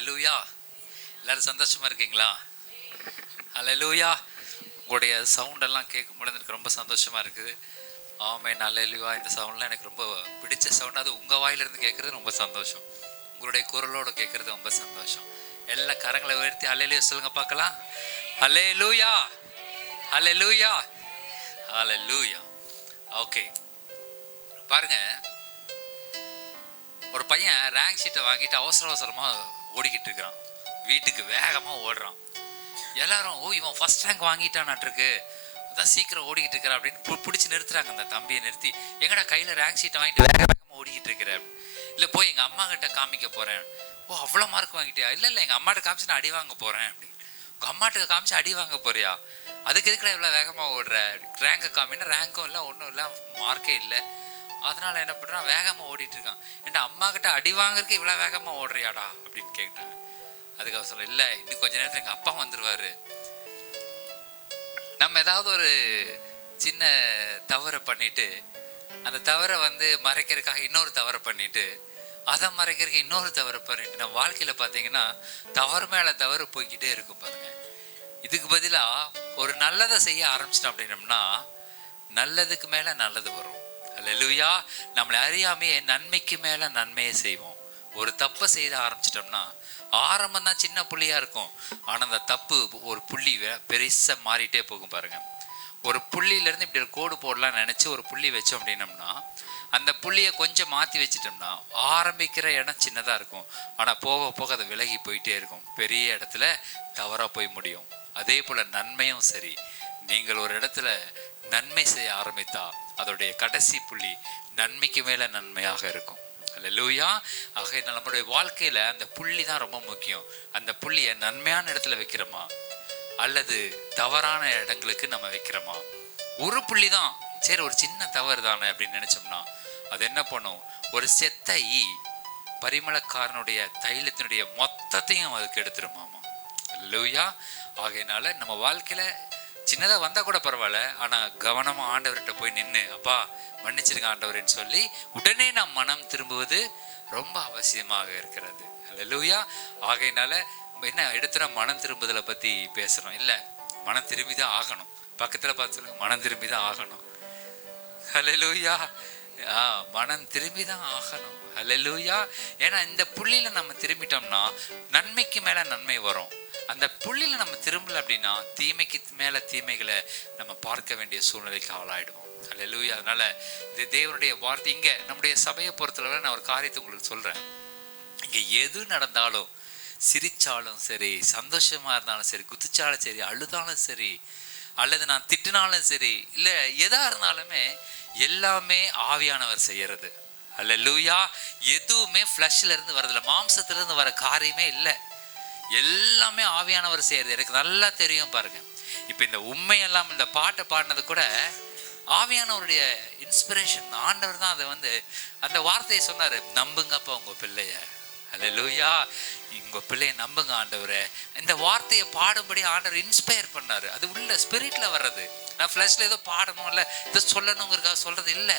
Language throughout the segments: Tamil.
ஹல்லேலூயா. எல்லாரும் சந்தோஷமா இருக்கீங்களா? ஹல்லேலூயா. உங்களுடைய சவுண்டெல்லாம் கேட்கும்போது எனக்கு ரொம்ப சந்தோஷமா இருக்குது. ஆமென், ஹல்லேலூயா. இந்த சவுண்ட்லாம் எனக்கு ரொம்ப பிடிச்ச சவுண்ட். அது உங்கள் வாயிலிருந்து கேட்குறது ரொம்ப சந்தோஷம். உங்களுடைய குரலோடு கேட்குறது ரொம்ப சந்தோஷம். எல்லா கரங்களை உயர்த்தி ஹல்லேலூயா சொல்லுங்க பார்க்கலாம். ஹல்லேலூயா, ஹல்லேலூயா, ஹல்லேலூயா. ஓகே, பாருங்க, ஒரு பையன் ரேங்க் ஷீட்டை வாங்கிட்டு அவசர அவசரமாக ஓடிக்கிட்டு இருக்கிறான். வீட்டுக்கு வேகமாக ஓடுறான். எல்லாரும் இவன் ஃபர்ஸ்ட் ரேங்க் வாங்கிட்டானாட்டிருக்கு, அதான் சீக்கிரம் ஓடிக்கிட்டு இருக்கிற அப்படின்னு பிடிச்சி நிறுத்துறாங்க. அந்த தம்பியை நிறுத்தி, எங்கடா கையில் ரேங்க் ஷீட்டை வாங்கிட்டு வேக வேகமாக ஓடிக்கிட்டு இருக்கிற? இல்லை, போய் எங்கள் அம்மா கிட்ட காமிக்க போகிறேன். அவ்வளோ மார்க் வாங்கிட்டியா? இல்லை இல்லை, எங்கள் அம்மாட்ட காமிச்சு நான் அடி வாங்க போகிறேன் அப்படின்னு. உங்கள் அம்மாட்ட காமிச்சு அடி வாங்க போறியா? அதுக்கு எதுக்குடா இவ்வளோ வேகமாக ஓடுற? ரேங்கை காமின்னா ரேங்க்கும் இல்லை, ஒன்றும் இல்லை, மார்க்கே இல்லை. அதனால என்ன பண்ணுறான், வேகமாக ஓடிட்டு இருக்கான். ஏன்டா அம்மா கிட்ட அடி வாங்குறதுக்கு இவ்வளோ வேகமாக ஓடுறியாடா அப்படின்னு கேட்டாங்க. அதுக்கு அவர் சொல்ல, இல்லை, இன்னும் கொஞ்ச நேரத்தில் எங்கள் அப்பா வந்துடுவார். நம்ம ஏதாவது ஒரு சின்ன தவறை பண்ணிட்டு அந்த தவறை மறைக்கிறதுக்காக இன்னொரு தவறை பண்ணிட்டு அதை மறைக்கிறதுக்கு இன்னொரு தவறை பண்ணிட்டு நம்ம வாழ்க்கையில் பார்த்தீங்கன்னா தவறு மேலே தவறு போய்கிட்டே இருக்கும் பாருங்க. இதுக்கு பதிலாக ஒரு நல்லதை செய்ய ஆரம்பிச்சிட்டோம் அப்படின்னம்னா நல்லதுக்கு மேலே நல்லது வரும். ஹல்லேலூயா. நம்மளை அறியாமையே நன்மைக்கு மேலே நன்மையை செய்வோம். ஒரு தப்பை செய்ய ஆரம்பிச்சிட்டோம்னா ஆரம்பம் தான் சின்ன புள்ளியா இருக்கும், ஆனால் அந்த தப்பு ஒரு புள்ளி பெருசா மாறிட்டே போகும் பாருங்க. ஒரு புள்ளியிலேருந்து இப்படி ஒரு கோடு போடலாம்னு நினச்சி ஒரு புள்ளி வச்சோம் அப்படின்னம்னா அந்த புள்ளியை கொஞ்சம் மாற்றி வச்சிட்டோம்னா ஆரம்பிக்கிற இடம் சின்னதாக இருக்கும், ஆனால் போக போக அதை விலகி போயிட்டே இருக்கும், பெரிய இடத்துல தவறாக போய் முடியும். அதே போல் நன்மையும் சரி, நீங்கள் ஒரு இடத்துல நன்மை செய்ய ஆரம்பித்தா அதோடைய கடைசி புள்ளி நன்மைக்கு மேலே நன்மையாக இருக்கும். ஹல்லேலூயா. ஆக நம்மளுடைய வாழ்க்கையில அந்த புள்ளி தான் ரொம்ப முக்கியம். அந்த புள்ளியை நன்மையான இடத்துல வைக்கிறோமா அல்லது தவறான இடங்களுக்கு நம்ம வைக்கிறோமா? ஒரு புள்ளி தான், சரி ஒரு சின்ன தவறு தானே அப்படின்னு நினைச்சோம்னா அது என்ன பண்ணும், ஒரு செத்த ஈ பரிமளக்காரனுடைய தைலத்தினுடைய மொத்தத்தையும் அதுக்கு எடுத்துருமாமா. ஹல்லேலூயா. ஆகையினால நம்ம வாழ்க்கையில சின்னதாக வந்தால் கூட பரவாயில்ல, ஆனால் கவனமாக ஆண்டவர்கிட்ட போய் நின்று அப்பா மன்னிச்சிருங்க ஆண்டவர்ன்னு சொல்லி உடனே நாம் மனம் திரும்புவது ரொம்ப அவசியமாக இருக்கிறது. ஹல்லேலூயா. ஆகையினால என்ன எடுத்துகிற மனம் திரும்புதலை பற்றி பேசுகிறோம். இல்லை, மனம் திரும்பி தான் ஆகணும். பக்கத்தில் பார்த்து சொல்லுங்க, மனம் திரும்பி தான் ஆகணும். ஹல்லேலூயா. மனம் திரும்பி தான் ஆகணும். ஹல்லேலூயா. ஏன்னா இந்த புள்ளியில் நம்ம திரும்பிட்டோம்னா நன்மைக்கு மேலே நன்மை வரும். அந்த புள்ளியில் நம்ம திரும்பல அப்படின்னா தீமைக்கு மேலே தீமைகளை நம்ம பார்க்க வேண்டிய சூழ்நிலைக்கு ஆளாயிடுவோம். ஹல்லேலூயா. அதனால இது தேவனுடைய வார்த்தை. இங்கே நம்முடைய சபையை பொறுத்தளவில் நான் ஒரு காரியத்தை உங்களுக்கு சொல்கிறேன். இங்கே எது நடந்தாலும், சிரிச்சாலும் சரி, சந்தோஷமாக இருந்தாலும் சரி, குதிச்சாலும் சரி, அழுதாலும் சரி, அல்லது நான் திட்டினாலும் சரி, இல்லை எதாக இருந்தாலுமே எல்லாமே ஆவியானவர் செய்யறது. ஹல்லேலூயா. எதுவுமே ஃப்ளஷ்ல இருந்து வரதில்லை, மாம்சத்திலிருந்து வர காரியமே இல்லை, எல்லாமே ஆவியானவர் செய்யறது. எனக்கு நல்லா தெரியும் பாருங்க. இப்போ இந்த உண்மையெல்லாம் இந்த பாட்டை பாடினது கூட ஆவியானவருடைய இன்ஸ்பிரேஷன். ஆண்டவர் தான் அதை அந்த வார்த்தையை சொன்னார், நம்புங்கப்பா உங்க பிள்ளைய. ஹல்லேலூயா. உங்க பிள்ளைய நம்புங்க ஆண்டவரே. இந்த வார்த்தையை பாடும்படி ஆண்டவர் இன்ஸ்பயர் பண்ணாரு. அது உள்ள ஸ்பிரிட்ல வர்றது. நான் ஃப்ளஷ்ல ஏதோ பாடணும் இல்லை இதை சொல்லணுங்கிறதுக்காக சொல்றது இல்லை.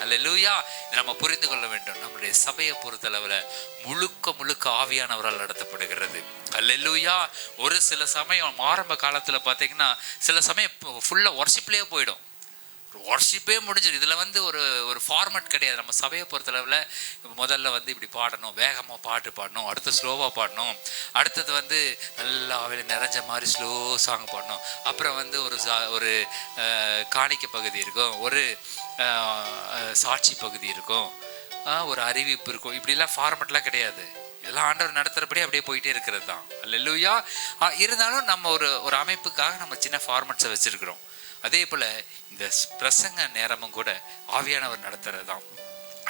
ஹல்லேலூயா. இதை நம்ம புரிந்து கொள்ள வேண்டும். நம்முடைய சபையை பொறுத்தளவில் முழுக்க முழுக்க ஆவியானவரால் நடத்தப்படுகிறது. ஹல்லேலூயா. ஒரு சில சமயம் ஆரம்ப காலத்தில் பார்த்தீங்கன்னா சில சமயம் ஃபுல்லாக ஒர்ஷிப்லேயே போயிடும், ஒர்ஷிப்பே முடிஞ்சிடும். இதில் ஒரு ஃபார்மட் கிடையாது. நம்ம சபையை பொறுத்தளவில் முதல்ல இப்படி பாடணும், வேகமாக பாட்டு பாடணும், அடுத்து ஸ்லோவாக பாடணும், அடுத்தது நல்லா அவையில் நிறைஞ்ச மாதிரி ஸ்லோ சாங் பாடணும், அப்புறம் ஒரு காணிக்கை பகுதி இருக்கும், ஒரு சாட்சி பகுதி இருக்கும், ஒரு அறிவிப்பு இருக்கும். இப்படிலாம் ஃபார்மட்லாம் கிடையாது. இதெல்லாம் ஆண்டவர் நடத்துகிறபடி அப்படியே போயிட்டே இருக்கிறது தான். ஹல்லேலூயா. இருந்தாலும் நம்ம ஒரு அமைப்புக்காக நம்ம சின்ன ஃபார்மட்ஸை வச்சுருக்கிறோம். அதே போல் இந்த பிரசங்க நேரமும் கூட ஆவியானவர் நடத்துறது தான்.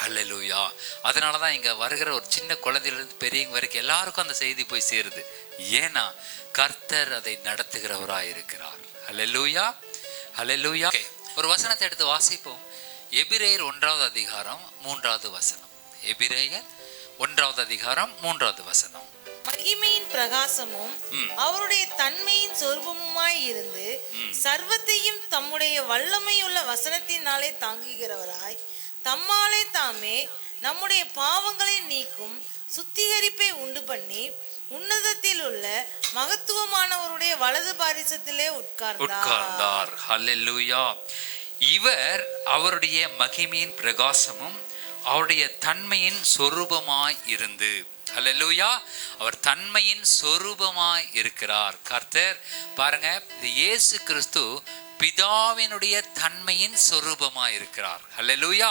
ஹல்லேலூயா. அதனால தான் இங்கே வருகிற ஒரு சின்ன குழந்தையிலிருந்து பெரியவங்க வரைக்கும் எல்லாருக்கும் அந்த செய்தி போய் சேருது. ஏன்னா கர்த்தர் அதை நடத்துகிறவராக இருக்கிறார். ஹல்லேலூயா. ஹல்லேலூயா. ஒரு வசனத்தை எடுத்து வாசிப்போம். எபிரேயர் 1வது அதிகாரம் 3வது வசனம். எபிரேயர் 1வது அதிகாரம் 3வது வசனம். மகிமையின் பிரகாசமும் அவருடைய தன்மையின் சொரூபமுமாய் இருந்து சர்வத்தையும் தம்முடைய வல்லமையுள்ள வசனத்தினாலே தாங்குகிறவராய் தம்மாலே தாமே நம்முடைய பாவங்களை நீக்கும் சுத்திகரிப்பை உண்டு பண்ணி உன்னதத்தில் உள்ள மகத்துவமானவருடைய வலது பாரிசத்திலே உட்கார்ந்தார். ஹல்லேலூயா. இவர் அவருடைய மகிமையின் பிரகாசமும் அவருடைய தன்மையின் சொரூபமாய் இருந்து, ஹல்லேலூயா, அவர் தன்மையின் சொரூபமாய் இருக்கிறார். கர்த்தர் பாருங்க, இயேசு கிறிஸ்து பிதாவினுடைய தன்மையின் சொரூபமாய் இருக்கிறார். ஹல்லேலூயா.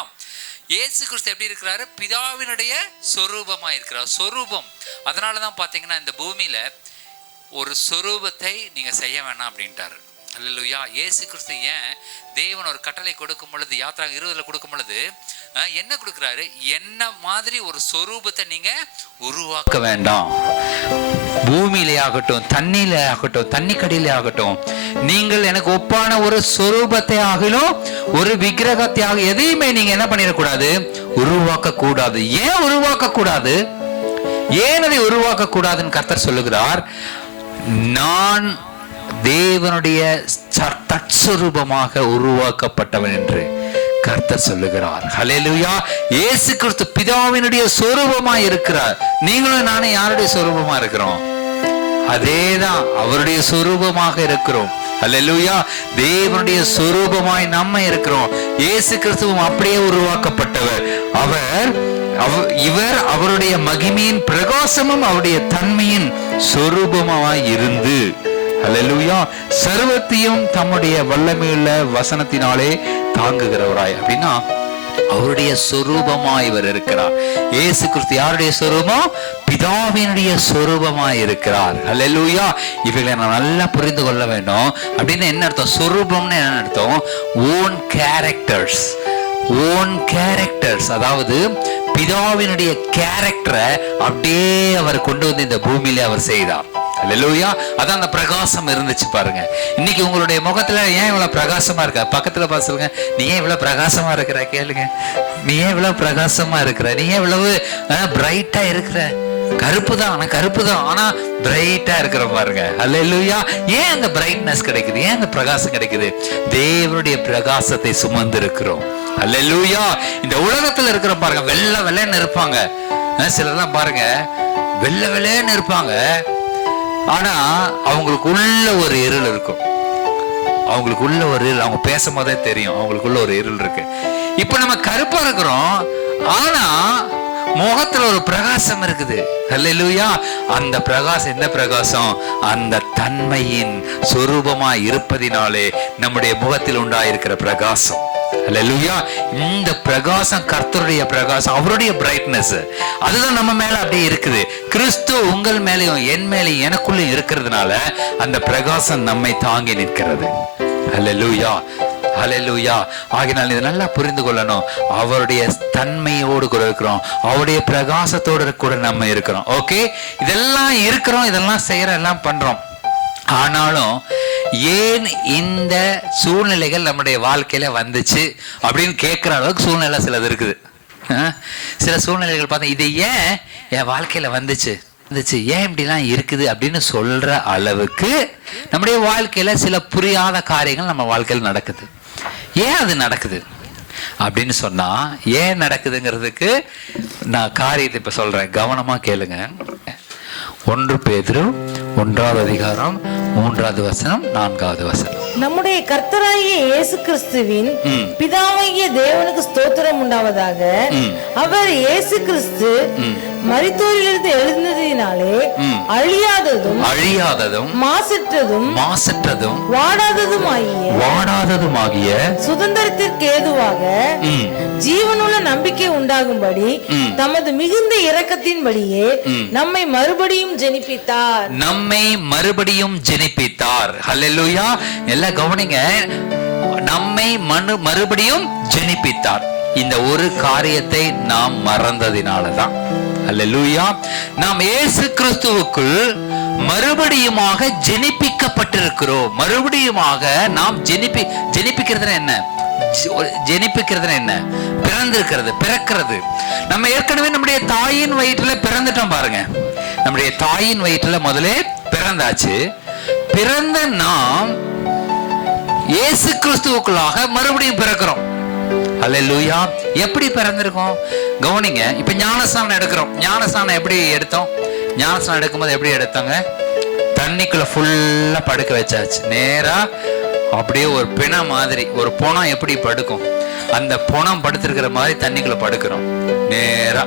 இயேசு கிறிஸ்து எப்படி இருக்கிறாரு? பிதாவினுடைய சொரூபமாய் இருக்கிறார். சொரூபம். அதனாலதான் பாத்தீங்கன்னா இந்த பூமியில ஒரு சொரூபத்தை நீங்க செய்ய வேணாம் அப்படின்ட்டாரு. அல்லேலூயா. இயேசு கிறிஸ்து ஏன் தேவன் ஒரு கட்டளை கொடுக்கும் பொழுது, யாத்ரா 20 கொடுக்கும் பொழுது என்ன கொடுக்குறாரு? என்ன மாதிரி ஒரு சொரூபத்தை நீங்க உருவாக்க வேண்டாம். பூமியிலே ஆகட்டும், தண்ணியிலே ஆகட்டும், தண்ணி கடியிலே ஆகட்டும், நீங்கள் எனக்கு ஒப்பான ஒரு சொரூபத்தை ஆகலும் ஒரு விக்கிரகத்தை ஆக எதையுமே நீங்க என்ன பண்ணிடக்கூடாது? உருவாக்க கூடாது. ஏன் உருவாக்க கூடாது? ஏன் அதை உருவாக்க கூடாதுன்னு கர்த்தர் சொல்லுகிறார். நான் தேவனுடைய தற்சொரூபமாக உருவாக்கப்பட்டவன் என்று கர்த்தர் சொல்லுகிறார். ஹல்லேலூயா. இயேசு கிறிஸ்து பிதாவினுடைய சொரூபமாய் இருக்கிறார். நீங்களும் நானும் யாருடைய சொரூபமா இருக்கிறோம்? அதேதான், அவருடைய சொரூபமாக இருக்கிறோம். ஹல்லேலூயா. தேவனுடைய சொரூபமாய் நம்ம இருக்கிறோம். இயேசு கிறிஸ்துவும் அப்படியே உருவாக்கப்பட்டவர். இவர் அவருடைய மகிமையின் பிரகாசமும் அவருடைய தன்மையின் சொரூபமாய் இருந்து, ஹல்லேலூயா, சர்வத்தையும் தம்முடைய வல்லமையுள்ள வசனத்தினாலே தாங்குகிறவராய். அப்படின்னா அவருடைய சொரூபமாய் இவர் இருக்கிறார். இயேசு கிறிஸ்து யாருடைய சொரூபம்? பிதாவினுடைய சொரூபமாய் இருக்கிறார். ஹல்லேலூயா. இவைகளை நான் நல்லா புரிந்து கொள்ள வேண்டும். அப்படின்னு என்ன அர்த்தம்? சொரூபம்னு என்ன அர்த்தம்? Own characters. ஓன் கேரக்டர்ஸ், அதாவது பிதாவினுடைய கேரக்டரை அப்படியே அவர் கொண்டு வந்து இந்த பூமியில அவர் செய்தார். அல்லேலூயா. அதான் அந்த பிரகாசம் இருந்துச்சு பாருங்க. இன்னைக்கு உங்களுடைய முகத்துல ஏன் இவ்வளவு பிரகாசமா இருக்க? பக்கத்துல பார்த்து சொல்லுங்க, நீ ஏன் இவ்வளவு பிரகாசமா இருக்கிற? கேளுங்க, நீ ஏன் இவ்வளவு பிரகாசமா இருக்கிற? நீ ஏன் இவ்வளவு பிரைட்டா இருக்கிற? கருப்பு தான், ஆனா கருப்பு தான், ஆனா பிரைட்டா இருக்கிற பாருங்க. அல்லேலூயா. ஏன் அந்த பிரைட்னஸ் கிடைக்குது? ஏன் அந்த பிரகாசம் கிடைக்குது? தேவனுடைய பிரகாசத்தை சுமந்து இருக்கிறோம். அல்லேலூயா. இந்த உலகத்துல இருக்கிற பாருங்க, வெள்ளை வெள்ளைன்னு இருப்பாங்க. சிலர்லாம் பாருங்க வெள்ளை வெள்ளைன்னு இருப்பாங்க, ஆனா அவங்களுக்குள்ள ஒரு இருள் இருக்கும். அவங்களுக்குள்ள ஒரு இருள், அவங்க பேசும்போதே தெரியும் அவங்களுக்குள்ள ஒரு இருள் இருக்கு. இப்ப நம்ம கருப்பா இருக்கிறோம், ஆனா முகத்துல ஒரு பிரகாசம் இருக்குது. அல்லேலூயா. அந்த பிரகாசம் என்ன பிரகாசம்? அந்த தன்மையின் சொரூபமா இருப்பதினாலே நம்முடைய முகத்தில் உண்டாயிருக்கிற பிரகாசம். அல்லேலூயா. இந்த பிரகாசம் கர்த்தருடைய பிரகாசம், அவருடைய பிரைட்னஸ், அதுதான் நம்ம மேல அப்படியே இருக்குது. கிறிஸ்து உங்கள் மேலேயும் என் மேலேயும் எனக்குள்ள இருக்கிறதுனால அந்த பிரகாசம் நம்மை தாங்கி நிற்கிறது. அல்லேலூயா. ஹல்லேலூயா. ஆகினால் இதை நல்லா புரிந்து கொள்ளணும். அவருடைய தன்மையோடு கூட இருக்கிறோம், அவருடைய பிரகாசத்தோடு கூட நம்ம இருக்கிறோம். ஓகே, இதெல்லாம் இருக்கிறோம், இதெல்லாம் செய்யறோம், எல்லாம் பண்றோம். ஆனாலும் ஏன் இந்த சூழ்நிலைகள் நம்முடைய வாழ்க்கையில வந்துச்சு அப்படின்னு கேட்கிற அளவுக்கு சூழ்நிலை சிலது இருக்குது. சில சூழ்நிலைகள் பார்த்தா இது ஏன் என் வாழ்க்கையில வந்துச்சு, ஏன் இப்படிலாம் இருக்குது அப்படின்னு சொல்ற அளவுக்கு நம்முடைய வாழ்க்கையில சில புரியாத காரியங்கள் நம்ம வாழ்க்கையில் நடக்குது. ஏன் அது நடக்குது அப்படின்னு சொன்னா, ஏன் நடக்குதுங்கிறதுக்கு நான் காரியத்தை இப்ப சொல்றேன், கவனமா கேளுங்க. 1 பேதுரு 1வது அதிகாரம் 3வது வசனம் 4வது வசனம். நம்முடைய கர்த்தராகிய இயேசு கிறிஸ்துவின் பிதாவாகிய தேவனுக்கு ஸ்தோத்திரம் உண்டாவதாக. அவர் இயேசு கிறிஸ்து மரித்தோரிலிருந்து எழுந்ததினாலே அழியாததும் மாசற்றதும் வாடாததுமாகிய சுதந்திரத்திற்கு ஏதுவாக ஜீவனுள்ள நம்பிக்கை உண்டாகும்படி தமது மிகுந்த இரக்கத்தின்படியே நம்மை மறுபடியும் ஜெனிப்பித்தார். ஹல்லேலூயா. எல்லாம் கவனிங்க, நம்மை மறுபடியும் ஜெனிப்பித்தார். இந்த ஒரு காரியத்தை நாம் மறந்ததினாலதான். அல்லேலூயா. நாம் இயேசு கிறிஸ்துவுக்குள் மறுபடியுமாக ஜெனிப்பிக்கப்பட்டிருக்கிறோம். மறுபடியுமாக நாம் ஜெனிப்பிக்கிறது என்ன? பிறக்கிறது. நம்ம ஏற்கனவே நம்முடைய தாயின் வயிற்றுல பிறந்துட்டோம் பாருங்க. நம்முடைய தாயின் வயிற்றுல முதலே பிறந்தாச்சு. பிறந்த நாம் இயேசு கிறிஸ்துவுக்குள்ளாக மறுபடியும் பிறக்கிறோம். அல்லேலூயா. எப்படி பிறந்திருக்கோம் கவனிங்க. இப்ப ஞானஸ்நானம் எடுக்கிறோம். ஞானஸ்நானம் எப்படி எடுத்தோம்? ஞானஸ்நானம் எடுக்கும்போது எப்படி எடுத்தாங்க? தண்ணிக்குள்ள ஃபுல்லா படுக்க வச்சாச்சு. நேரா அப்படியே ஒரு பிண மாதிரி, ஒரு பொணம் எப்படி படுக்கும், அந்த பொணம் படுத்திருக்கிற மாதிரி தண்ணிக்குள்ள படுக்கிறோம். நேரா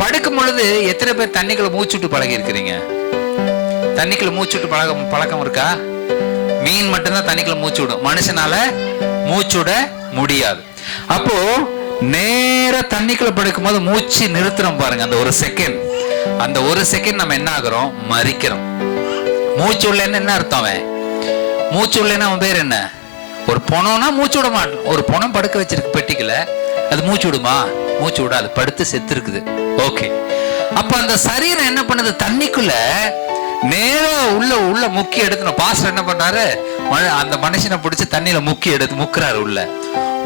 படுக்கும் பொழுது எத்தனை பேர் தண்ணிக்குள்ள மூச்சுட்டு பழகி இருக்கிறீங்க? தண்ணிக்குள்ள மூச்சுட்டு பழக்கம் இருக்கா? மீன் மட்டும்தான் தண்ணிக்குள்ள மூச்சு விடும், மனுஷனால மூச்சுட முடியாது. அப்போ நேர தண்ணிக்குள்ள படுக்கும் போது மூச்சு நிறுத்துறோம் பாருங்க, அந்த ஒரு செகண்ட். அந்த ஒரு செகண்ட் நம்ம என்ன ஆகுறோம்? மரிக்கிறோம். மூச்சு உள்ளேன்னு என்ன அர்த்தம்? மூச்சு உள்ளேன்னா அவன் பேர் என்ன? ஒரு பொணம்னா மூச்சு விட மாட்டோம். ஒரு பொணம் படுக்க வச்சிருக்கு பெட்டிக்கல, அது மூச்சு விடுமா? மூச்சு விடாது, படுத்து செத்து இருக்குது. ஓகே, அப்ப அந்த சரீரம் என்ன பண்ணுது? தண்ணிக்குள்ள நேரா உள்ள முக்கி எடுக்கணும். பாஸ்டர் என்ன பண்றாரு? அந்த மனுஷனை பிடிச்சி தண்ணியில முக்கி எடுத்து முக்குறாரு. உள்ள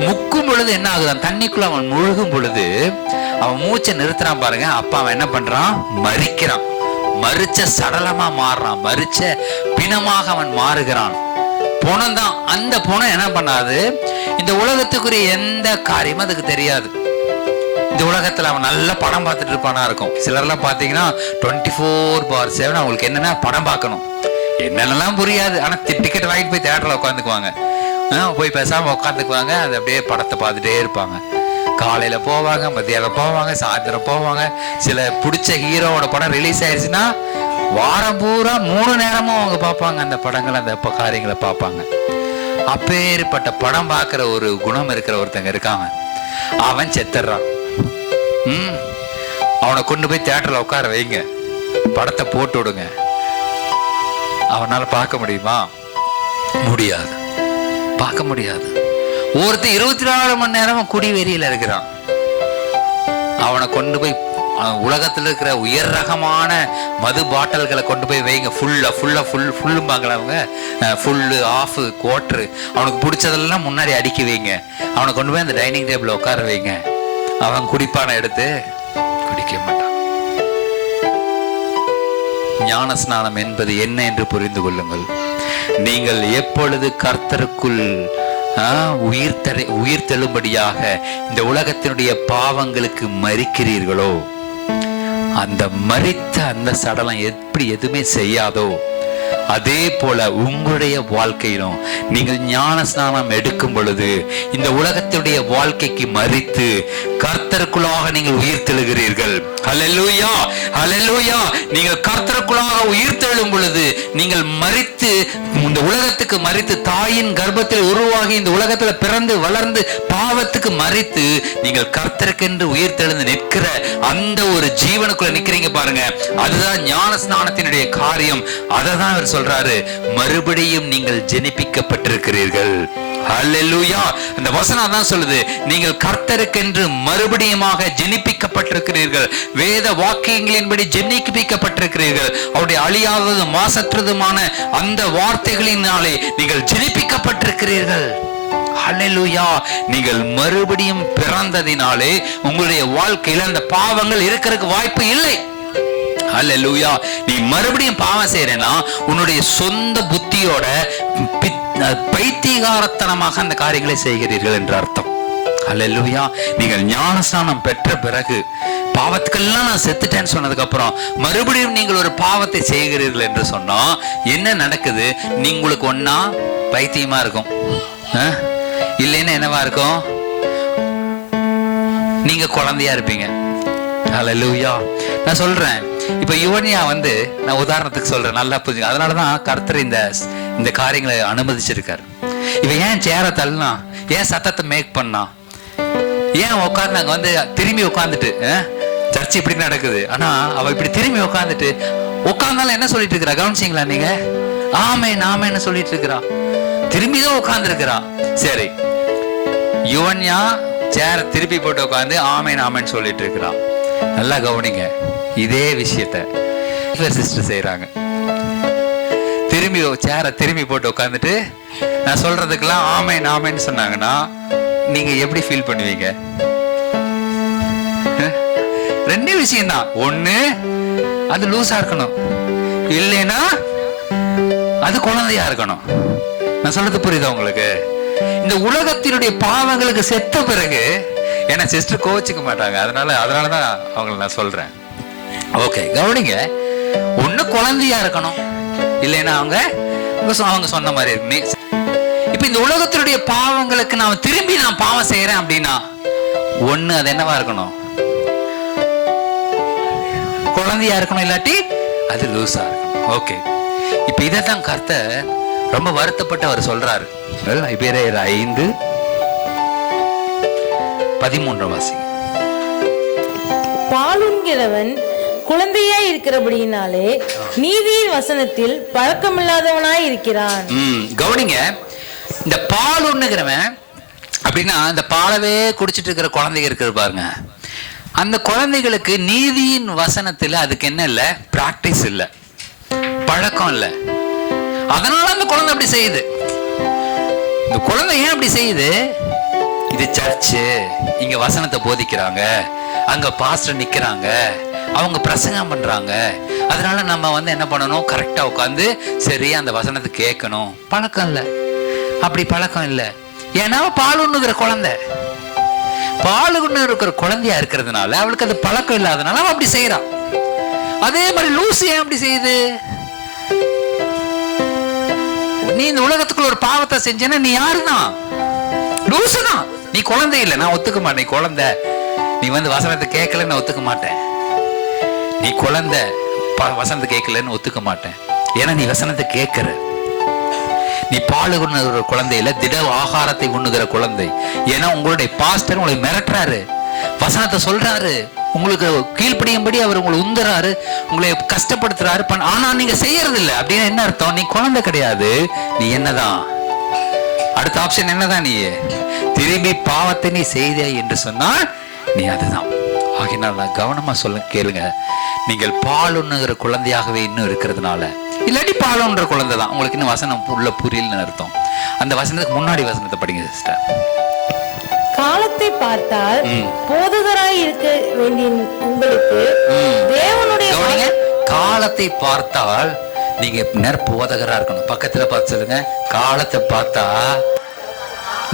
முக்கும் பொழுது என்ன ஆகுது? தண்ணிக்குள்ள அவன் முழுகும் பொழுது அவன் மூச்சை நிறுத்துறான் பாருங்க. அப்ப அவன் என்ன பண்றான்? மரிக்கிறான். மரிச்ச சடலமா மாறுறான், மரிச்ச பிணமாக அவன் மாறுகிறான். பொணம் தான். அந்த பொணம் என்ன பண்ணாது? இந்த உலகத்துக்குரிய எந்த காரியமும் அதுக்கு தெரியாது. இந்த உலகத்துல அவன் நல்ல படம் பார்த்துட்டு இருப்பானா இருக்கும். சிலர்லாம் பாத்தீங்கன்னா 24/7 அவங்களுக்கு என்னன்னா படம் பார்க்கணும். என்னென்னலாம் புரியாது, ஆனா டிக்கெட் வாங்கிட்டு போய் தியேட்டர்ல உட்காந்துக்குவாங்க. போய் பேசாம உட்காந்துக்குவாங்க. அது அப்படியே படத்தை பார்த்துட்டே இருப்பாங்க. காலையில போவாங்க, மத்தியானம் போவாங்க, சாயந்தரம் போவாங்க. சில பிடிச்ச ஹீரோவோட படம் ரிலீஸ் ஆயிடுச்சுன்னா வாரம் பூரா 3 நேரமும் அவங்க பார்ப்பாங்க. அந்த படங்கள், அந்த காரியங்களை பார்ப்பாங்க. அப்பேற்பட்ட படம் பார்க்கிற ஒரு குணம் இருக்கிற ஒருத்தங்க இருக்காங்க. அவன் செத்துறான். அவனை கொண்டு போய் தியேட்டர்ல உட்கார வைங்க, படத்தை போட்டு விடுங்க. அவனால பார்க்க முடியுமா? முடியாது, பார்க்க முடியாது. ஒருத்தர் 24 மணி நேரம் குடி வெறியில இருக்கிறான். அவனை கொண்டு போய் உலகத்தில் இருக்கிற உயர் ரகமான மது பாட்டல்களை கொண்டு போய் வைங்க. ஃபுல்லும்பாங்களா அவங்க, ஃபுல்லு ஆஃபு குவார்ட்ரு, அவனுக்கு பிடிச்சதெல்லாம் முன்னாடி அடுக்கி வைங்க. அவனை கொண்டு போய் அந்த டைனிங் டேபிள் உட்கார வைங்க. அவன் குடிப்பான எடுத்து குடிக்க மாட்டான். ஞான ஸ்நானம் என்பது என்ன என்று புரிந்து கொள்ளுங்கள். நீங்கள் எப்பொழுது கர்த்தருக்குள் உயிர் தெழும்படியாக இந்த உலகத்தினுடைய பாவங்களுக்கு மரிக்கிறீர்களோ, அந்த மரித்த அந்த சடலம் எப்படி எதுவுமே செய்யாதோ, அதே போல உங்களுடைய வாழ்க்கையிலும் நீங்கள் ஞான ஸ்நானம் எடுக்கும் பொழுது இந்த உலகத்துடைய வாழ்க்கைக்கு மரித்து கர்த்தருக்குள்ளாக நீங்கள் உயிர் தெழுகிறீர்கள். ஹல்லேலூயா, ஹல்லேலூயா. நீங்கள் கர்த்தருக்குள்ளாக உயிர் தெழும் பொழுது நீங்கள் மரித்து, இந்த உலகத்துக்கு மரித்து, தாயின் கர்ப்பத்தில் உருவாகி இந்த உலகத்துல பிறந்து வளர்ந்து பாவத்துக்கு மரித்து நீங்கள் கர்த்தருக்கென்று உயிர் தெழுந்து நிற்கிற அந்த ஒரு ஜீவனுக்குள்ள நிக்கிறீங்க பாருங்க. அதுதான் ஞான ஸ்நானத்தினுடைய காரியம். அதை தான் அவர் சொல்றாரு, மறுபடியும் நீங்கள் ஜெனிப்பிக்கப்பட்டிருக்கிறீர்கள். ஹல்லேலூயா. அந்த வசனம் தான் சொல்லுது, நீங்கள் கர்த்தருக்கென்று மறுபடியுமாக ஜெனிப்பிக்கப்பட்டிருக்கிறீர்கள். வேத வாக்கியங்களின்படி ஜெனிப்பிக்கப்பட்டிருக்கிறீர்கள். அவருடைய அழியாதது மாசற்றதுமான அந்த வார்த்தைகளினாலே நீங்கள் ஜெனிப்பிக்கப்பட்டிருக்கிறீர்கள். ஹல்லேலூயா. நீங்கள் மறுபடியும் பிறந்ததினாலே உங்களுடைய வாழ்க்கையில அந்த பாவங்கள் இருக்கிறதுக்கு வாய்ப்பு இல்லை. ஹல்லேலூயா. நீ மறுபடியும் பாவம் செய்யறேன்னா உன்னுடைய சொந்த புத்தியோட பைத்தியகாரத்தனமாக அந்த காரியங்களை செய்கிறீர்கள் என்று அர்த்தம். ஹல்லேலூயா. நீங்கள் ஞானஸ்நானம் பெற்ற பிறகு பாவத்துக்கெல்லாம் நான் செத்துட்டேன்னு சொன்னதுக்கு அப்புறம் மறுபடியும் நீங்கள் ஒரு பாவத்தை செய்கிறீர்கள் என்று சொன்னா என்ன நடக்குது? உங்களுக்கு ஒன்னா பைத்தியமா இருக்கும், இல்லைன்னா என்னவா இருக்கும்? நீங்க குழந்தையா இருப்பீங்க. ஹல்லேலூயா. நான் சொல்றேன், இப்ப யுவனியா நான் உதாரணத்துக்கு சொல்றேன், நல்லா புரிஞ்சுங்க. அதனாலதான் கர்த்தர் இந்த காரியங்களை அனுமதிச்சிருக்காரு. இவ ஏன் சேர தள்ளினா, ஏன் சத்தத்தை மேக் பண்ணா, ஏன் உட்கார்ந்து அங்க திரும்பி உட்காந்துட்டு சர்ச்சை இப்படி நடக்குது, ஆனா அவ இப்படி திரும்பி உட்கார்ந்தாலும் என்ன சொல்லிட்டு இருக்கிறா? கவனிச்சிங்களா நீங்க? ஆமேன்னு சொல்லிட்டு இருக்கிறா, திரும்பிதான் உட்கார்ந்து இருக்கிறா. சரி, யுவன்யா சேர திருப்பி போட்டு உட்காந்து ஆமேன்னு சொல்லிட்டு இருக்கிறா. நல்லா கவனிங்க, இதே விஷயத்த சிஸ்டர் செய்யறாங்க. சேர திரும்பி போட்டு உட்காந்துட்டு நான் சொல்றதுக்கெல்லாம் ஆமேன்னு சொன்னாங்கன்னா நீங்க எப்படி ஃபீல் பண்ணுவீங்க? ரெண்டே விஷயம் தான். ஒண்ணு, அது லூசா இருக்கணும், இல்லைன்னா அது குழந்தையா இருக்கணும். நான் சொல்றது புரியுதா உங்களுக்கு? இந்த உலகத்தினுடைய பாவங்களுக்கு செத்த பிறகு ஏன்னா சிஸ்டர் கோச்சிக்க மாட்டாங்க, அதனாலதான் அவங்களை நான் சொல்றேன். ஓகே, கவனிங்க. குழந்தையா இருக்கணும், இல்லைன்னா அவங்க சொன்ன மாதிரி இருக்கு. இப்ப இந்த உலகத்தினுடைய பாவங்களுக்கு நான் திரும்பி நான் பாவம் செய்யறேன் அப்படின்னா ஒண்ணு அது என்னவா இருக்கணும், குழந்தையா இருக்கணும், இல்லாட்டி அது லூசா இருக்கணும். ஓகே, இப்ப இதான் கர்த்தர் ரொம்ப வருத்தப்பட்டு அவர் சொல்றாரு. எபிரேயர் 5:13 வாசிங்க. பாலுண்கிறவன் குழந்தையாய் இருக்கிறபடியினாலே நீதியின் வசனத்தில் பழக்கமில்லாதவனாய் இருக்கிறான். கவனிங்க, இந்த பால் உண்ணுகிறவன் அப்படின்னா இந்த பாலவே குடிச்சிட்டு இருக்கிற குழந்தைங்க இருக்கிற பாருங்க, அந்த குழந்தைகளுக்கு நீதியின் வசனத்துல அதுக்கு என்ன இல்ல, பிராக்டிஸ் இல்ல, பழக்கம் இல்ல. அதனால அந்த குழந்தை அப்படி செய்யுது. இந்த குழந்தை ஏன் அப்படி செய்யுது? இது சர்ச்சு, இங்க வசனத்தை போதிக்கிறாங்க, அங்க பாஸ்டர் நிக்கிறாங்க, அவங்க பிரசங்கம் பண்றாங்க, அதனால நம்ம என்ன பண்ணணும், கரெக்டா உட்காந்து சரி அந்த வசனத்தை கேட்கணும். பழக்கம் இல்ல, அப்படி பழக்கம் இல்ல. ஏன்னா பால் உண்ணுகிற குழந்தை, பால் உண்ணு இருக்கிற குழந்தையா இருக்கிறதுனால அவளுக்கு அது பழக்கம் இல்லாதனால அவன் அப்படி செய்யறான். அதே மாதிரி லூசு ஏன் அப்படி செய்யுது? நீ இந்த உலகத்துக்குள்ள ஒரு பாவத்தை செஞ்சேன்னா நீ யாருதான்? லூசுதான். நீ குழந்தை இல்லை, நான் ஒத்துக்க மாட்டேன். நீ குழந்தை, நீ வசனத்தை கேட்கல, நான் ஒத்துக்க மாட்டேன். நீ குழந்தை, வசனத்தை கேட்கலன்னு ஒத்துக்க மாட்டேன். ஏன்னா நீ வசனத்தை கேட்கிற, நீ பால் உண்ணுகிற குழந்தை இல்ல, திட ஆகாரத்தை உண்ணுகிற குழந்தை. ஏன்னா உங்களுடைய பாஸ்டர் உங்களை மிரட்டுறாரு, வசனத்தை சொல்றாரு, உங்களுக்கு கீழ்ப்படியும்படி அவர் உங்களை உந்துறாரு, உங்களை கஷ்டப்படுத்துறாரு. ஆனா நீங்க செய்யறது இல்லை அப்படின்னு என்ன அர்த்தம்? நீ குழந்தை கிடையாது. நீ என்னதான்? அடுத்த ஆப்ஷன் என்னதான்? நீ திரும்பி பாவத்தை நீ செய்த என்று சொன்னால் நீ அதுதான். ஆகினால் நான் கவனமா சொல்ல கேளுங்க, நீங்கள் பால் உண்ணுகிற குழந்தையாகவே இன்னும் இருக்கிறதுனால, இல்லாட்டி பால் உண்ணுற குழந்தை தான். உங்களுக்கு இன்னும் வசனம் உள்ள புரியலன்னு அர்த்தம். அந்த வசனத்துக்கு முன்னாடி வசனத்தை படிங்க சிஸ்டர். காலத்தை பார்த்தால் போதகராய் இருக்க வேண்டிய உங்களுக்கு தேவனுடைய காலத்தை பார்த்தால் நீங்க நேரம் போதகரா இருக்கணும். பக்கத்துல பார்த்து சொல்லுங்க, காலத்தை பார்த்தா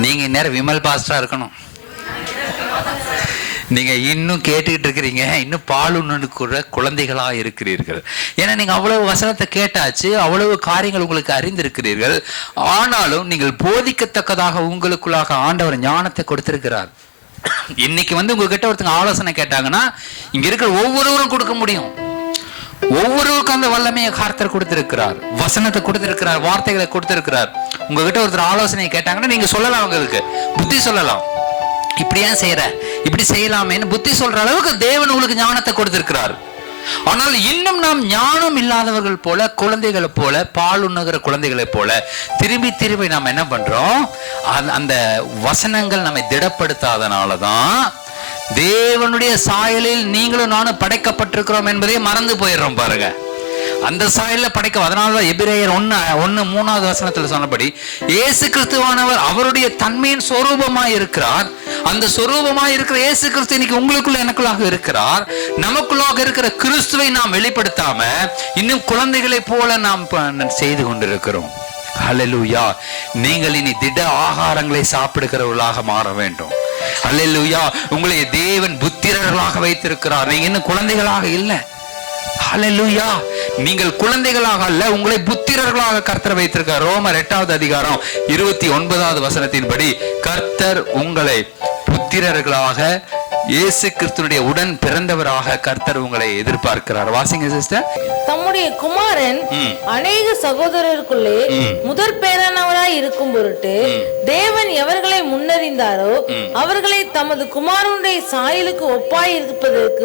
நீங்க நேரம் விமல் பாஸ்டரா இருக்கணும். நீங்க இன்னும் கேட்டுக்கிட்டு இருக்கிறீங்க, இன்னும் பால் உண்ணுகிற குழந்தைகளா இருக்கிறீர்கள். ஏன்னா நீங்க அவ்வளவு வசனத்தை கேட்டாச்சு, அவ்வளவு காரியங்கள் உங்களுக்கு அறிந்திருக்கிறீர்கள். ஆனாலும் நீங்கள் போதிக்கத்தக்கதாக உங்களுக்குள்ளாக ஆண்டவர் ஞானத்தை கொடுத்திருக்கிறார். இன்னைக்கு உங்ககிட்ட ஒருத்தங்க ஆலோசனை கேட்டாங்கன்னா இங்க இருக்கிற ஒவ்வொருவரும் கொடுக்க முடியும். ஒவ்வொருவருக்கும் அந்த வல்லமையை கர்த்தர் கொடுத்திருக்கிறார், வசனத்தை கொடுத்திருக்கிறார், வார்த்தைகளை கொடுத்திருக்கிறார். உங்ககிட்ட ஒருத்தர் ஆலோசனை கேட்டாங்கன்னா நீங்க சொல்லலாம், அவங்களுக்கு புத்தி சொல்லலாம். இப்படி ஏன் செய்யற, இப்படி செய்யலாமேன்னு புத்தி சொல்ற அளவுக்கு தேவன் உங்களுக்கு ஞானத்தை கொடுத்திருக்கிறார். ஆனால் இன்னும் நாம் ஞானம் இல்லாதவர்கள் போல, குழந்தைகளை போல, பால் உண்ணுகிற குழந்தைகளை போல திரும்பி திரும்பி நாம் என்ன பண்றோம்? அந்த வசனங்கள் நம்மை திடப்படுத்தாதனாலதான் தேவனுடைய சாயலில் நீங்களும் நானும் படைக்கப்பட்டிருக்கிறோம் என்பதை மறந்து போயிடுறோம். பாருங்க, அந்த சாயல்ல படைக்க. அதனாலதான் எபிரேயர் 1:3 வசனத்துல சொன்னபடி இயேசு கிறிஸ்துவானவர் அவருடைய தன்மையின் சொரூபமாய் இருக்கிறார். அந்த சொரூபமாய் இருக்கிற இயேசு கிறிஸ்து இன்னைக்கு உங்களுக்குள்ள எனக்குள்ளாக இருக்கிறார். நமக்குள்ளாக இருக்கிற கிறிஸ்துவை நாம் வெளிப்படுத்தாம இன்னும் குழந்தைகளை போல நாம் செய்து கொண்டிருக்கிறோம். ஹல்லேலூயா. நீங்கள் இனி திட ஆகாரங்களை சாப்பிடுகிறவர்களாக மாற வேண்டும். ஹல்லேலூயா. உங்களை தேவன் புத்திரர்களாக வைத்திருக்கிறார். நீங்க இன்னும் குழந்தைகளாக இல்லை. ஹல்லேலூயா. நீங்கள் குழந்தைகளாக அல்ல, உங்களை புத்திரர்களாக கர்த்தர் வைத்திருக்கிறார். ரோமர் 8:29 வசனத்தின்படி கர்த்தர் உங்களை புத்திரர்களாக, இயேசு கிறிஸ்துவினுடைய உடன் பிறந்தவராக கர்த்தர் உங்களை எதிர்பார்க்கிறார். வாசிங்க சிஸ்டர். தம்முடைய குமாரன் அநேக சகோதரருக்குள்ளே முதற் பேரானவராய் இருக்கும் பொருட்டு தேவன் எவர்களை முன்னறிந்தாரோ அவர்களை தமது குமாரனுடைய சாயலுக்கு ஒப்பாய் இருப்பதற்கு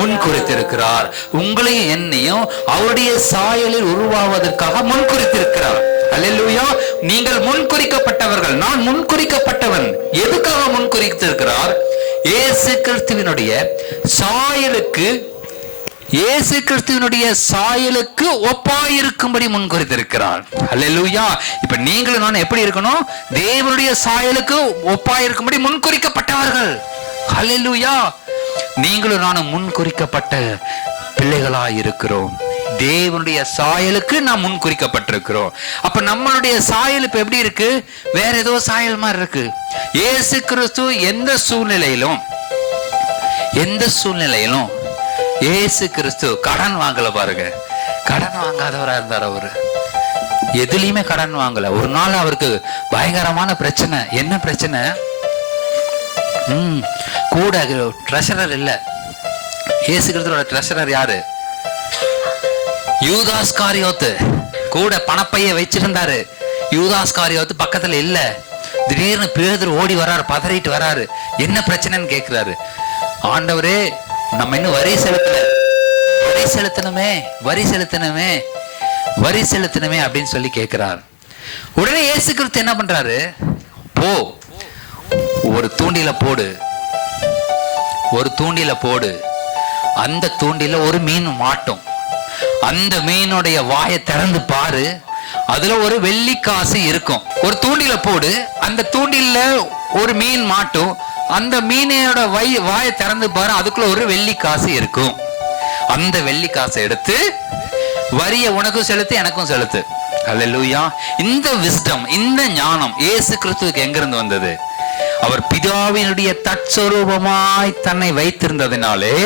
முன்குறித்திருக்கிறார். உங்களையும் என்னையும் அவருடைய சாயலில் உருவாவதற்காக முன்குறித்திருக்கிறார். அல்லேலூயா. நீங்கள் முன்குறிக்கப்பட்டவர்கள். நான் முன்குறிக்கப்பட்டவன். எதுக்காக முன்குறித்திருக்கிறார்? இயேசு கிறிஸ்துவினுடைய சாயலுக்கு, இயேசு கிறிஸ்துவினுடைய சாயலுக்கு ஒப்பாயிருக்கும்படி முன்குறித்திருக்கிறார். அல்லேலூயா. இப்ப நீங்களும் நான் எப்படி இருக்கணும்? தேவனுடைய சாயலுக்கு ஒப்பாயிருக்கும்படி முன்குறிக்கப்பட்டவர்கள். அல்லேலூயா. நீங்களும் நானும் முன்குறிக்கப்பட்ட பிள்ளைகளாய் இருக்கிறோம். தேவனுடைய சாயலுக்கு நாம் முன்குறிக்கப்பட்டிருக்கிறோம். அப்ப நம்மளுடைய சாயல் இப்ப எப்படி இருக்கு? வேற ஏதோ சாயல் மாதிரி இருக்கு. இயேசு கிறிஸ்து எந்த சூழ்நிலையிலும் இயேசு கிறிஸ்து கடன் வாங்கல. பாருங்க, கடன் வாங்காதவரா இருந்தார் அவரு. எதுலயுமே கடன் வாங்கல. ஒரு நாள் அவருக்கு பயங்கரமான பிரச்சனை. என்ன பிரச்சனை? கூட ட்ரெஷரர் இல்ல. இயேசு கிறிஸ்துவோட ட்ரெஷரர் யாரு? யூதாஸ்காரியோத்து. கூட பணப்பைய வச்சிருந்தாரு. யூதாஸ்காரியோத்து பக்கத்துல இல்ல. திடீர்னு பேதுரு ஓடி வராரு, பதறிட்டு வராரு. என்ன பிரச்சனைன்னு கேட்கிறாரு. ஆண்டவரே, நம்ம இன்னும் வரி செலுத்தணுமே அப்படின்னு சொல்லி கேட்கிறார். உடனே இயேசு கிறிஸ்து என்ன பண்றாரு? போ, ஒரு தூண்டில போடு. அந்த தூண்டில ஒரு மீன் மாட்டும். அந்த மீனுடைய வாயை திறந்து பாரு, அதுல ஒரு வெள்ளி காசு இருக்கும். ஒரு தூண்டில போடு, அந்த தூண்டில ஒரு மீன் மாட்டும். அந்த மீனோட வாயை திறந்து பாரு, அதுக்குள்ள ஒரு வெள்ளி காசு இருக்கும். அந்த வெள்ளி காசை எடுத்து வரிய உனக்கும் செலுத்து, எனக்கும் செலுத்து. அல்லேலூயா. இந்த விஸ்டம், இந்த ஞானம் இயேசு கிறிஸ்துவுக்கு எங்கிருந்து வந்தது? அவர் பிதாவினுடைய தற்சொரூபமாய் தன்னை வைத்திருந்ததினாலே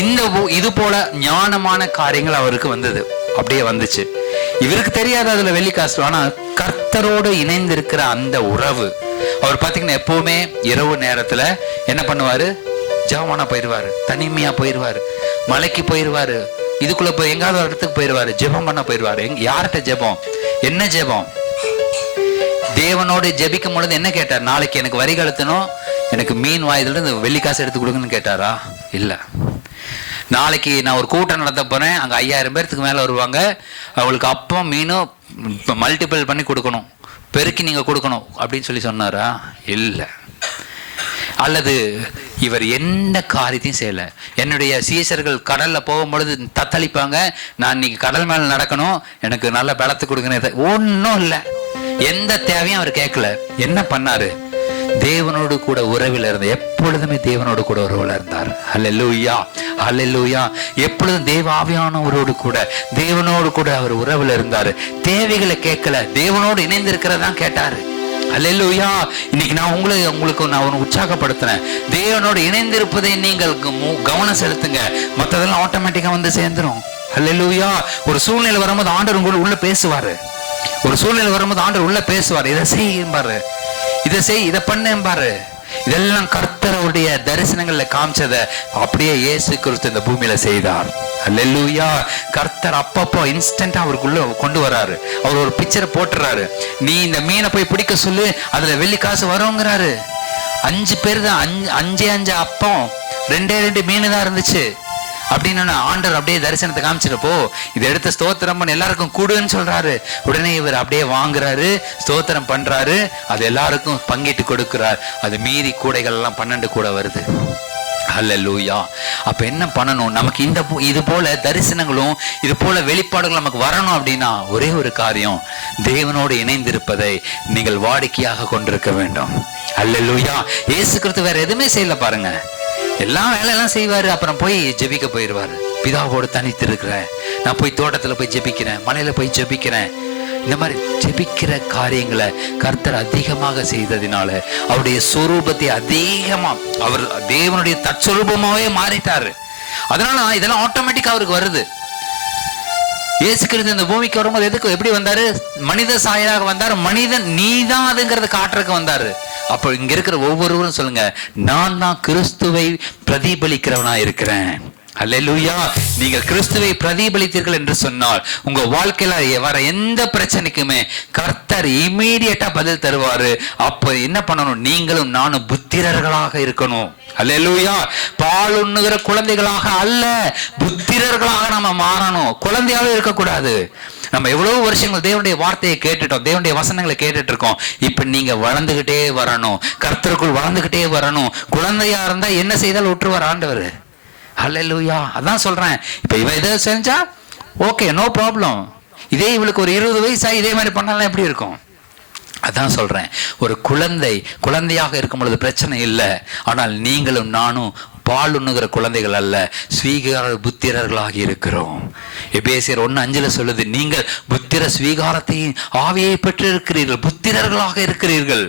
இந்த இது போல ஞானமான காரியங்கள் அவருக்கு வந்தது. அப்படியே வந்துச்சு. இவருக்கு தெரியாது அதுல வெள்ளிக்காசு. ஆனா கர்த்தரோடு இணைந்திருக்கிற அந்த உறவு. அவர் பாத்தீங்கன்னா எப்பவுமே இரவு நேரத்துல என்ன பண்ணுவாரு? ஜெபமான போயிருவாரு, தனிமையா போயிருவாரு, மலைக்கு போயிருவாரு, இதுக்குள்ள போய் எங்காவது ஒரு இடத்துக்கு போயிருவாரு, ஜெபம் பண்ண போயிருவாரு. யார்கிட்ட ஜெபம்? என்ன ஜெபம்? தேவனோடு ஜெபிக்கும் பொழுது என்ன கேட்டார்? நாளைக்கு எனக்கு வரி கழுத்தணும், எனக்கு மீன் வாயுதுல இருந்து வெள்ளிக்காசு எடுத்து கொடுங்கன்னு கேட்டாரா? இல்ல. நாளைக்கு நான் ஒரு கூட்டம் நடத்த போறேன், அங்க 5000 பேர்த்துக்கு மேல வருவாங்க, அவங்களுக்கு அப்பம் மீனும் மல்டிபிள் பண்ணி கொடுக்கணும், பெருக்கி நீங்க கொடுக்கணும் அப்படின்னு சொல்லி சொன்னாரா? இல்ல. அல்லது இவர் எந்த காரியத்தையும் செய்யல. என்னுடைய சீசர்கள் கடல்ல போகும்பொழுது தத்தளிப்பாங்க, நான் இன்னைக்கு கடல் மேல நடக்கணும், எனக்கு நல்ல பலத்தை கொடுங்க, ஒன்னும் இல்லை. எந்த தேவையும் அவர் கேட்கல. என்ன பண்ணாரு? தேவனோடு கூட உறவில் இருந்த, எப்பொழுதுமே தேவனோடு கூட உறவில் இருந்தார். அல்லேலூயா, அல்லேலூயா. எப்பொழுதும் தேவ ஆவியானவரோடு கூட, தேவனோடு கூட அவர் உறவில் இருந்தாரு. தேவைகளை கேட்கல, தேவனோடு இணைந்திருக்கிறதான் கேட்டாரு. அல்லேலூயா. இன்னைக்கு நான் உங்களுக்கு நான் உற்சாகப்படுத்துறேன். தேவனோடு இணைந்திருப்பதை நீங்கள் கவனம் செலுத்துங்க, மற்றதெல்லாம் ஆட்டோமேட்டிக்கா வந்து சேர்ந்துரும். அல்லேலூயா. ஒரு சூழ்நிலை வரும்போது ஆண்டவர் உங்களுக்கு உள்ள பேசுவாரு. ஒரு சூழ்நிலை வரும்போது ஆண்டவர் உள்ள பேசுவார். இதை செய்யும்பாரு, இதை செய், இதை பண்ணேன்பாரு. இதெல்லாம் கர்த்தருடைய தரிசனங்கள்ல காமிச்சத அப்படியே இயேசு கிறிஸ்து இந்த பூமியில செய்தார். அல்லேலூயா. கர்த்தர் அப்பப்போ இன்ஸ்டன்டா அவருக்குள்ள கொண்டு வராரு. அவர் ஒரு பிக்சரை போட்டுறாரு. நீ இந்த மீனை போய் பிடிக்க சொல்லு, அதுல வெள்ளி காசு வருங்கிறாரு. 5 பேர் தான், 5 அப்பம், 2 மீன் தான் இருந்துச்சு அப்படின்னு ஆண்டவர் அப்படியே தரிசனத்தை காமிச்சிருப்போ, இதை எடுத்து ஸ்தோத்திரம் பண்ண எல்லாருக்கும் கூடுன்னு சொல்றாரு. உடனே இவர் அப்படியே வாங்குறாரு, ஸ்தோத்திரம் பண்றாரு, அது எல்லாருக்கும் பங்கிட்டு கொடுக்கிறார். அது மீறி கூடைகள் எல்லாம் 12 கூட வருது. அல்லேலூயா. அப்ப என்ன பண்ணணும்? நமக்கு இது போல தரிசனங்களும் இது போல வெளிப்பாடுகளும் நமக்கு வரணும் அப்படின்னா ஒரே ஒரு காரியம், தேவனோடு இணைந்திருப்பதை நீங்கள் வாடிக்கையாக கொண்டிருக்க வேண்டும். அல்லேலூயா. இயேசு கிறிஸ்து வேற எதுவுமே செய்யல பாருங்க. எல்லாம் வேலையெல்லாம் செய்வாரு, அப்புறம் போய் ஜெபிக்க போயிடுவாரு. பிதாவோடு தனித்து இருக்கிறேன், நான் போய் தோட்டத்துல போய் ஜெபிக்கிறேன், மலையில போய் ஜெபிக்கிறேன். இந்த மாதிரி ஜெபிக்கிற காரியங்களை கர்த்தர் அதிகமாக செய்ததினால அவருடைய சொரூபத்தை அதிகமா, அவர் தேவனுடைய தற்சொரூபமாவே மாறிட்டாரு. அதனால இதெல்லாம் ஆட்டோமேட்டிக்கா அவருக்கு வருது. இயேசு கிறிஸ்து இந்த பூமிக்கு வரும்போது எதுக்கு எப்படி வந்தாரு? மனித சாயலாக வந்தாரு. மனிதன் நீதான் அதுங்கிறத காட்டுறதுக்கு வந்தாரு. அப்போ இங்க இருக்கிற ஒவ்வொருவரும் சொல்லுங்க, நான் தான் கிறிஸ்துவை பிரதிபலிக்கிறவனா இருக்கிறேன். அல்லேலூயா. நீங்கள் கிறிஸ்துவை பிரதிபலித்தீர்கள் என்று சொன்னால் உங்க வாழ்க்கையில வர எந்த பிரச்சனைக்குமே கர்த்தர் இமீடியட்டா பதில் தருவாரு. அப்ப என்ன பண்ணணும்? நீங்களும் நானும் புத்திரர்களாக இருக்கணும். அல்லேலூயா. பால் உண்ணுகிற குழந்தைகளாக அல்ல, புத்திரர்களாக நம்ம மாறணும். குழந்தையாவே இருக்கக்கூடாது. நம்ம எவ்வளவு வருஷங்கள் தேவனுடைய வார்த்தையை கேட்டுட்டோம், தேவனுடைய வசனங்களை கேட்டுட்டு இருக்கோம். இப்ப நீங்க வளர்ந்துகிட்டே வரணும், கர்த்தருக்குள் வளர்ந்துகிட்டே வரணும். குழந்தையா இருந்தா என்ன செய்தால் விட்டுருவார் ஆண்டவர். அல்லேலூயா. அதான் சொல்றேன். இப்ப இவ இதை செஞ்சா ஓகே, நோ ப்ராப்ளம். இதே இவளுக்கு ஒரு 20 வயசா இதே மாதிரி பண்ணாலும் எப்படி இருக்கும்? அதான் சொல்றேன், ஒரு குழந்தையாக இருக்கும் பொழுது பிரச்சனை இல்லை. ஆனால் நீங்களும் நானும் பால் உண்ணுகிற குழந்தைகள் அல்ல, ஸ்வீகார புத்திரர்களாக இருக்கிறோம். எபேசியர் 1:5 சொல்லுது, நீங்கள் புத்திர ஸ்வீகாரத்தையும் ஆவியை பெற்று இருக்கிறீர்கள், புத்திரர்களாக இருக்கிறீர்கள்.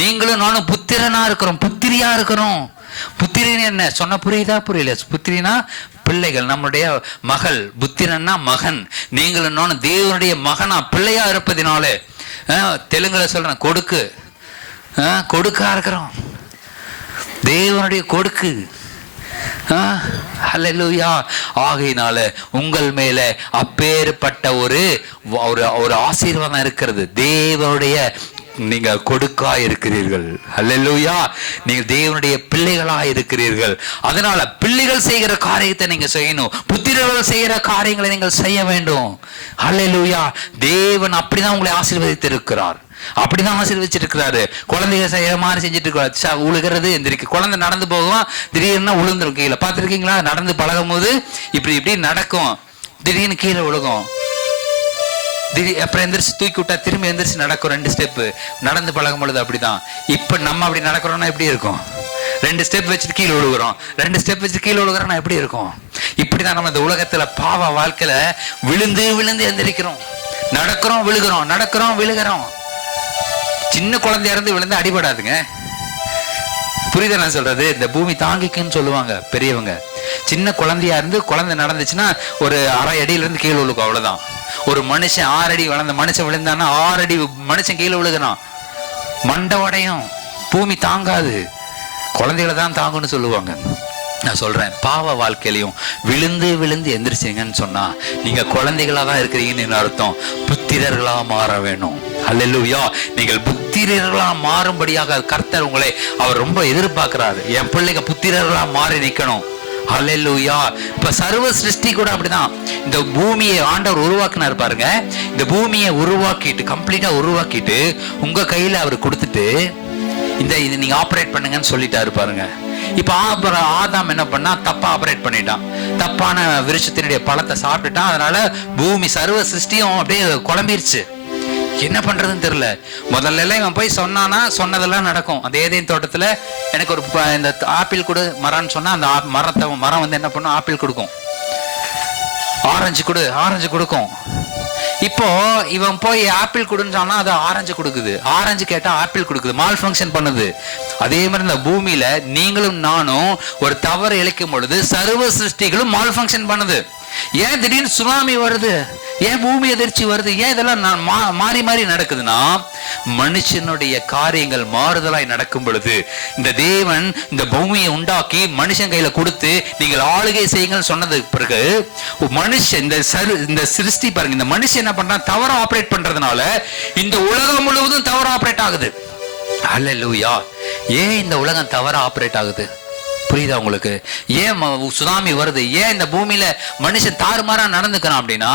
நீங்களும் நானும் புத்திரனா இருக்கிறோம், புத்திரியா இருக்கிறோம். புத்திரின்னு என்ன சொன்ன புரியுதா? புரியல. புத்திரினா பிள்ளைகள், நம்முடைய மகள், புத்திரன்னா மகன், நீங்கள் இன்னொன்னு தேவனுடைய மகனா பிள்ளையா இருப்பதினாலே, தெலுங்குல சொல்றேன், கொடுக்கா இருக்கிறோம், தேவனுடைய கொடுக்கு. ஹல்லேலூயா. ஆகையினால உங்கள் மேல அப்பேற்பட்ட ஒரு ஆசீர்வாதம் இருக்கிறது. தேவனுடைய நீங்க கொடுக்கா இருக்கிறீர்கள். ஹல்லேலூயா. நீங்க தேவனுடைய பிள்ளைகளா இருக்கிறீர்கள். அதனால பிள்ளைகள் செய்கிற காரியத்தை நீங்க செய்யணும். புத்திரர்கள் செய்கிற காரியங்களை நீங்கள் செய்ய வேண்டும். ஹல்லேலூயா. தேவன் அப்படிதான் உங்களை ஆசீர்வதித்து இருக்கிறார். அப்படிதான் ஆசீர்வதிச்சிருக்கிறாரு. குழந்தைங்க செய்யற மாதிரி செஞ்சுட்டு இருக்கிறார். உழுகிறது எந்திரிக்கு, குழந்தை நடந்து போகும், திடீர்னு உளுந்துரும் கீழே. பார்த்துருக்கீங்களா? நடந்து பழகும் போது இப்படி நடக்கும், திடீர்னு கீழே விழுகும், அப்புறம் எந்திரிச்சு தூக்கி விட்டா திரும்பி எந்திரிச்சு நடக்கும். 2 ஸ்டெப்பு நடந்து பழகும் பொழுது அப்படிதான். இப்ப நம்ம அப்படி நடக்கிறோம்னா எப்படி இருக்கும்? 2 ஸ்டெப் வச்சுட்டு கீழே விழுகிறோம், 2 ஸ்டெப் வச்சுட்டு கீழே விழுகிறோம்னா எப்படி இருக்கும்? இப்படிதான் நம்ம இந்த உலகத்துல பாவ வாழ்க்கையில விழுந்து எந்திரிக்கிறோம், நடக்கிறோம் விழுகிறோம், நடக்கிறோம் விழுகிறோம். சின்ன குழந்தையா இருந்து விழுந்து அடிபடாதுங்க. புரியுதா நான் சொல்றது? இந்த பூமி தாங்கிக்குன்னு சொல்லுவாங்க பெரியவங்க. சின்ன குழந்தையா இருந்து குழந்தை நடந்துச்சுன்னா ஒரு 1/2 அடியில இருந்து கீழே விழுக்கும், அவ்வளவுதான். ஒரு மனுஷன் 6 அடி வளர்ந்த மனுஷன் விழுந்தான்னா 6 அடி மனுஷன் கீழே விழுகிறான், மண்டை உடையும், பூமி தாங்காது, குழந்தைகளை தான் தாங்குன்னு சொல்லுவாங்க. நான் சொல்றேன், பாவ வாழ்க்கையிலையும் விழுந்து எந்திரிச்சிங்கன்னு சொன்னா நீங்க குழந்தைகளா தான் இருக்கிறீங்கன்னு அர்த்தம். புத்திரர்களா மாற வேணும். ஹல்லேலூயா. நீங்கள் புத்திரர்களா மாறும்படியாக கர்த்தர் உங்களை அவர் ரொம்ப எதிர்பார்க்கிறாரு. என் பிள்ளைங்க புத்திரர்களா மாறி நிக்கணும். ஹல்லேலூயா. இப்ப சர்வ சிருஷ்டி கூட அப்படிதான். இந்த பூமியை ஆண்டவர் உருவாக்குனார் பாருங்க. இந்த பூமியை உருவாக்கிட்டு கம்ப்ளீட்டா உருவாக்கிட்டு உங்க கையில அவர் கொடுத்துட்டு இது நீங்க ஆபரேட் பண்ணுங்கன்னு சொல்லிட்டாரு பாருங்க. இப்ப ஆதாம் என்ன பண்ணா? தப்பா ஆபரேட் பண்ணிட்டான், தப்பான விருட்சத்தினுடைய பழத்தை சாப்பிட்டுட்டான். அதனால பூமி சர்வ சிருஷ்டியும் அப்படியே குழம்பிருச்சு. என்ன பண்றதுன்னு தெரியல. முதல்ல எல்லாம் இவன் போய் சொன்னானா சொன்னதெல்லாம் நடக்கும். அந்த ஏதேன் தோட்டத்துல எனக்கு ஒரு இந்த ஆப்பிள் கொடு மரம்னு சொன்னா அந்த மரம் வந்து என்ன பண்ணும்? ஆப்பிள் கொடுக்கும். ஆரஞ்சு கொடுக்கும். இப்போ இவன் போய் ஆப்பிள் கொடுன்னு சொன்னா அது ஆரஞ்சு கொடுக்குது, ஆரஞ்சு கேட்டா ஆப்பிள் கொடுக்குது, மால் ஃபங்க்ஷன் பண்ணுது. அதே மாதிரி இந்த பூமியில நீங்களும் நானும் ஒரு தவறு இழைக்கும் பொழுது சர்வ சிருஷ்டிகளும் மால் ஃபங்க்ஷன் பண்ணுது. ஏன் திடீர்னு சுனாமி வருது? ஏன் பூமி எதிர்ச்சி வருது? ஏன் இதெல்லாம் மாறி நடக்குதுன்னா மனுஷனுடைய காரியங்கள் மாறுதலாய் நடக்கும் பொழுது இந்த தேவன் இந்த பூமியை உண்டாக்கி மனுஷன் கையில கொடுத்து நீங்கள் ஆளுகை செய்யுங்கன்னு சொன்னது பிறகு மனுஷன் இந்த சிருஷ்டி பாருங்க, இந்த மனுஷன் என்ன பண்றான்? தவறா ஆபரேட் பண்றதுனால இந்த உலகம் முழுவதும் தவறா ஆபரேட் ஆகுது. ஹல்லேலூயா. ஏன் இந்த உலகம் தவறா ஆபரேட் ஆகுது? புரியுதா உங்களுக்கு? ஏன் சுனாமி வருது? ஏன் இந்த பூமியில மனுஷன் தாறுமாறா நடந்துக்கிறான் அப்படின்னா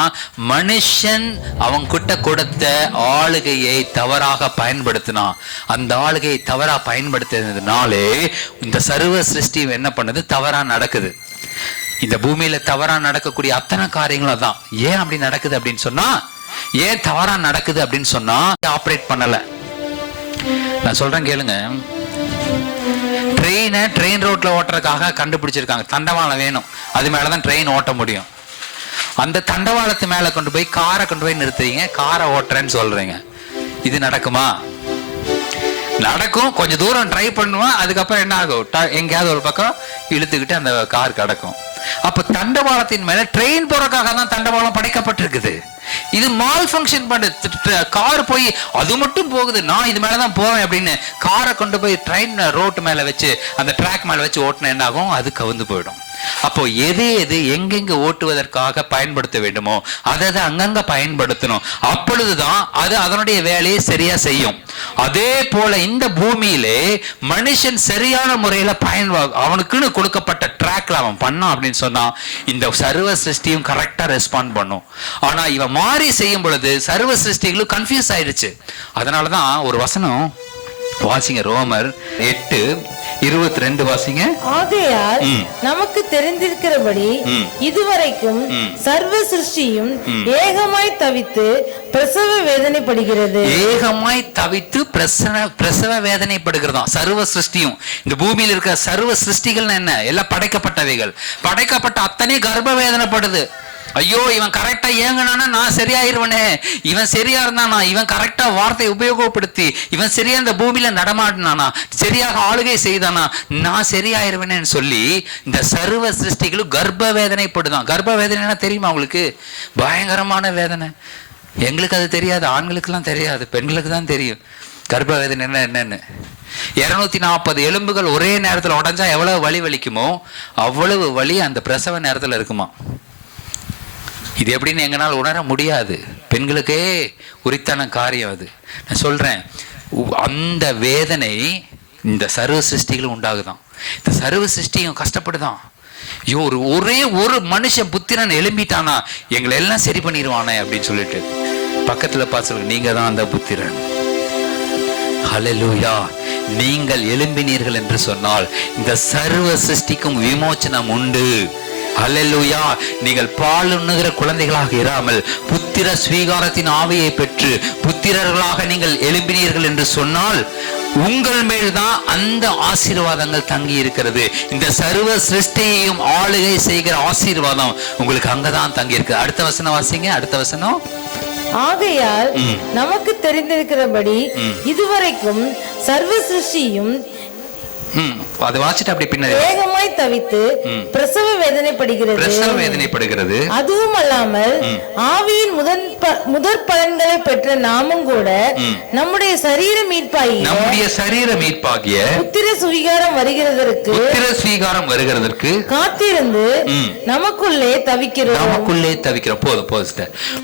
மனுஷன் அவன் கிட்ட கொடுத்த ஆளுகையை தவறாக பயன்படுத்தினான். அந்த ஆளுகையை தவறா பயன்படுத்தினதுனாலே இந்த சர்வ சிருஷ்டி என்ன பண்ணுது? தவறா நடக்குது. இந்த பூமியில தவறா நடக்கக்கூடிய அத்தனை காரியங்களும் தான். ஏன் அப்படி நடக்குது அப்படின்னு சொன்னா, ஏன் தவறா நடக்குது அப்படின்னு சொன்னா ஆபரேட் பண்ணல. நான் சொல்றேன் கேளுங்க. ட்ரெயின் ரோட்ல ஓட்டுறதுக்காக கண்டுபிடிச்சிருக்காங்க தண்டவாளம் வேணும், அது மேலதான் ட்ரெயின் ஓட்ட முடியும். அந்த தண்டவாளத்து மேல கொண்டு போய் காரை கொண்டு போய் நிறுத்துறீங்க, காரை ஓட்டுறேன்னு சொல்றீங்க. இது நடக்குமா? நடக்கும். கொஞ்சம் தூரம் ட்ரை பண்ணுவோம், அதுக்கப்புறம் என்ன ஆகும்? எங்கேயாவது ஒரு பக்கம் இழுத்துக்கிட்டு அந்த கார் கிடக்கும். அப்ப தண்டவாளத்தின் மேல ட்ரெயின் போறதுக்காக தான் தண்டவாளம் படைக்கப்பட்டிருக்குது. இது மால் ஃபங்க்ஷன் பண்ணுது. கார் போய் அது மட்டும் போகுது, நான் இது மேலதான் போவேன் அப்படின்னு காரை கொண்டு போய் ட்ரெயின் ரோட்டு மேல வச்சு அந்த ட்ராக் மேல வச்சு ஓட்டுன என்ன ஆகும்? அது கவுந்து போயிடும். அப்போ எது எங்கெங்க ஓட்டுவதற்காக பயன்படுத்த வேண்டுமோ அதை அங்கங்க பயன்படுத்தணும். அப்பொழுதுதான் அது அதனுடைய வேலையை சரியா செய்யும். அதே போல இந்த பூமியிலே மனுஷன் சரியான முறையில அவனுக்குன்னு கொடுக்கப்பட்ட ட்ராக்ல அவன் பண்ணான் அப்படின்னு சொன்னா இந்த சர்வ சிருஷ்டியும் கரெக்டா ரெஸ்பாண்ட் பண்ணும். ஆனா இவன் மாறி செய்யும் பொழுது சர்வ சிருஷ்டிகளும் கன்ஃபியூஸ் ஆயிடுச்சு. அதனாலதான் ஒரு வசனம் வாசிங்க, ரோமர் 8:22 வாசிங்க. ஆகையால் நமக்கு தெரிந்திருக்கிறபடி இதுவரைக்கும் சர்வ சிருஷ்டியும் ஏகமாய் தவித்து பிரசவ வேதனைப்படுகிறது. ஏகமாய் தவித்து பிரசவ வேதனைப்படுகிறதா சர்வ சிருஷ்டியும். இந்த பூமியில் இருக்கிற சர்வ சிருஷ்டிகள் என்ன? எல்லாம் படைக்கப்பட்டவைகள். படைக்கப்பட்ட அத்தனை கர்ப்ப வேதனைப்படுது. ஐயோ இவன் கரெக்டா ஏங்கினானா நான் சரியாயிருவனே, இவன் சரியா இருந்தானா, இவன் கரெக்டா வார்த்தை உபயோகப்படுத்தி இவன் சரியா இந்த பூமியில நடமாடினானா, சரியாக ஆளுகை செய்தானா, நான் சரியாயிருவனேன்னு சொல்லி இந்த சர்வ சிருஷ்டிகளும் கர்ப்ப வேதனைப்படுதான். கர்ப்ப வேதனைனா தெரியுமா உங்களுக்கு? பயங்கரமான வேதனை. எங்களுக்கு அது தெரியாது, ஆண்களுக்கெல்லாம் தெரியாது, பெண்களுக்கு தான் தெரியும் கர்ப்ப வேதனை என்னன்னு. 240 எலும்புகள் ஒரே நேரத்தில் உடஞ்சா எவ்வளவு வலி வலிக்குமோ அவ்வளவு வலி அந்த பிரசவ நேரத்தில் இருக்குமா. இது எப்படின்னு எங்களால் உணர முடியாது, பெண்களுக்கே உரித்தான காரியம் அது. நான் சொல்றேன், அந்த வேதனை இந்த சர்வ சிருஷ்டிகளும் உண்டாகுதான். இந்த சர்வ சிருஷ்டியும் கஷ்டப்படுதான். ஐயோ ஒரே ஒரு மனுஷன் புத்திரன் எழும்பிட்டானா எங்களை எல்லாம் சரி பண்ணிடுவானே அப்படின்னு சொல்லிட்டு பக்கத்துல பார்த்து சொல்லுங்க, நீங்க தான் அந்த புத்திரன். ஹல்லேலூயா. நீங்கள் எழும்பினீர்கள் என்று சொன்னால் இந்த சர்வ சிருஷ்டிக்கும் விமோச்சனம் உண்டு. ஹல்லேலூயா. நீங்கள் பால் உண்ணுகிற குழந்தைகளாக இராமல் புத்திர ஸ்வீகாரத்தின் ஆவியை பெற்று புத்திரர்களாக நீங்கள் எழும்பினீர்கள் என்று சொன்னால் உங்கள் மேல்தான் அந்த ஆசீர்வாதங்கள் தங்கி இருக்கிறது. இந்த சர்வ சிருஷ்டியையும் ஆளுகை செய்கிற ஆசீர்வாதம் உங்களுக்கு அங்கதான் தங்கி இருக்கு. அடுத்த வசனம் வாசிங்க. அடுத்த வசனம். ஆகையால் நமக்கு தெரிந்திருக்கிறபடி இதுவரைக்கும் சர்வ சிருஷ்டியும் அதை வாசிட்டு அப்படி பின்னாடி வேகமாய் தவித்து பிரசவ வேதனைப்படுகிறது. அதுவும் அல்லாமல் ஆவியின் முதற் பலன்களை பெற்ற நாமும் கூட நம்முடைய சரீர மீட்பாகிய புத்திர சுவீகாரம் வருகிறதற்கு காத்திருந்து நமக்குள்ளே தவிக்கிறோம். போதும்.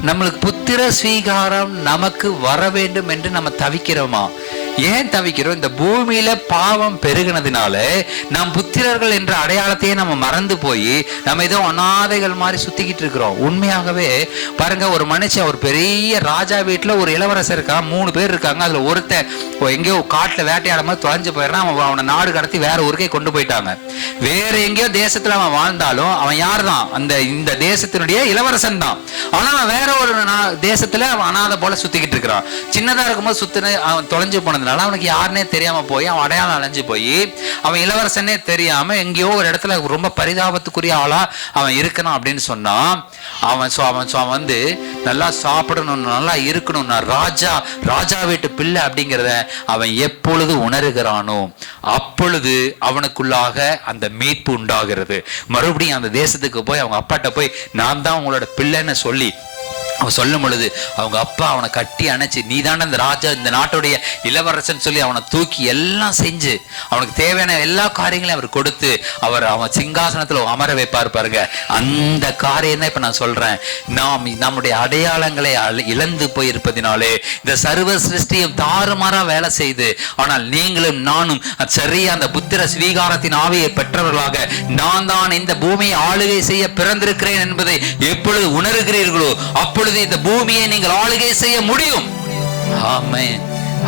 நம்மளுக்கு புத்திர ஸ்வீகாரம் நமக்கு வர வேண்டும் என்று நம்ம தவிக்கிறோமா? ஏன் தவிக்கிறோம்? இந்த பூமியில பாவம் பெருகினதுனால நாம் புத்திரர்கள் என்ற அடையாளத்தையே நம்ம மறந்து போய் நம்ம ஏதோ அநாதைகள் மாதிரி சுத்திக்கிட்டு இருக்கிறோம். உண்மையாகவே பாருங்க, ஒரு மனுஷன் ஒரு பெரிய ராஜா வீட்டுல ஒரு இளவரசர் இருக்கான், 3 பேர் இருக்காங்க. அதுல ஒருத்தன் எங்கேயோ காட்டுல வேட்டையாடும் போது தொலைஞ்சு போயிடறான். அவனை நாடு கடத்தி வேற ஊருக்கே கொண்டு போயிட்டாங்க. வேற எங்கேயோ தேசத்துல அவன் வாழ்ந்தாலும் அவன் யார் தான்? இந்த தேசத்தினுடைய இளவரசன் தான். ஆனா அவன் வேற ஒரு தேசத்துல அவன் அநாதை போல சுத்திக்கிட்டு இருக்கிறான். சின்னதா இருக்கும்போது சுத்தின அவன் தொலைஞ்சு போனது அவனுக்கு யாருன்னே தெரியாம போய் அவன் அடையாளம் அலைஞ்சு போய் அவன் இளவரசனே தெரியாம எங்கேயோ ஒரு இடத்துல ரொம்ப பரிதாபத்துக்குரிய ஆளா அவன் இருக்கணும் அப்படின்னு சொன்னா அவன் வந்து நல்லா சாப்பிடணும், நல்லா இருக்கணும், ராஜா வீட்டு பிள்ளை அப்படிங்கிறத அவன் எப்பொழுது உணர்கிறானோ அப்பொழுது அவனுக்குள்ளாக அந்த மீட்பு உண்டாகிறது. மறுபடியும் அந்த தேசத்துக்கு போய் அவங்க அப்பாட்ட போய் நான் தான் உங்களோட பிள்ளைன்னு சொல்லி அவன் சொல்லும் பொழுது அவங்க அப்பா அவனை கட்டி அணைச்சு நீ தானே இந்த ராஜா, இந்த நாட்டுடைய இளவரசன் சொல்லி அவனை தூக்கி எல்லாம் செஞ்சு அவனுக்கு தேவையான எல்லா காரியங்களையும் அவர் கொடுத்து அவன் சிங்காசனத்துல அமர வைப்பார். பாருங்க, அந்த காரியம் தான் இப்ப நான் சொல்றேன். நாம் நம்முடைய அடையாளங்களை இழந்து போயிருப்பதினாலே இந்த சர்வ சிருஷ்டியும் தாறுமாறா வேலை செய்து, ஆனால் நீங்களும் நானும் சரியா அந்த புத்திர ஸ்வீகாரத்தின் ஆவியை பெற்றவர்களாக நான் தான் இந்த பூமியை ஆளுகை செய்ய பிறந்திருக்கிறேன் என்பதை எப்பொழுது உணர்கிறீர்களோ அப்பொழுது இந்த பூமியை நீங்கள் ஆளுகை செய்ய முடியும். ஆமென்.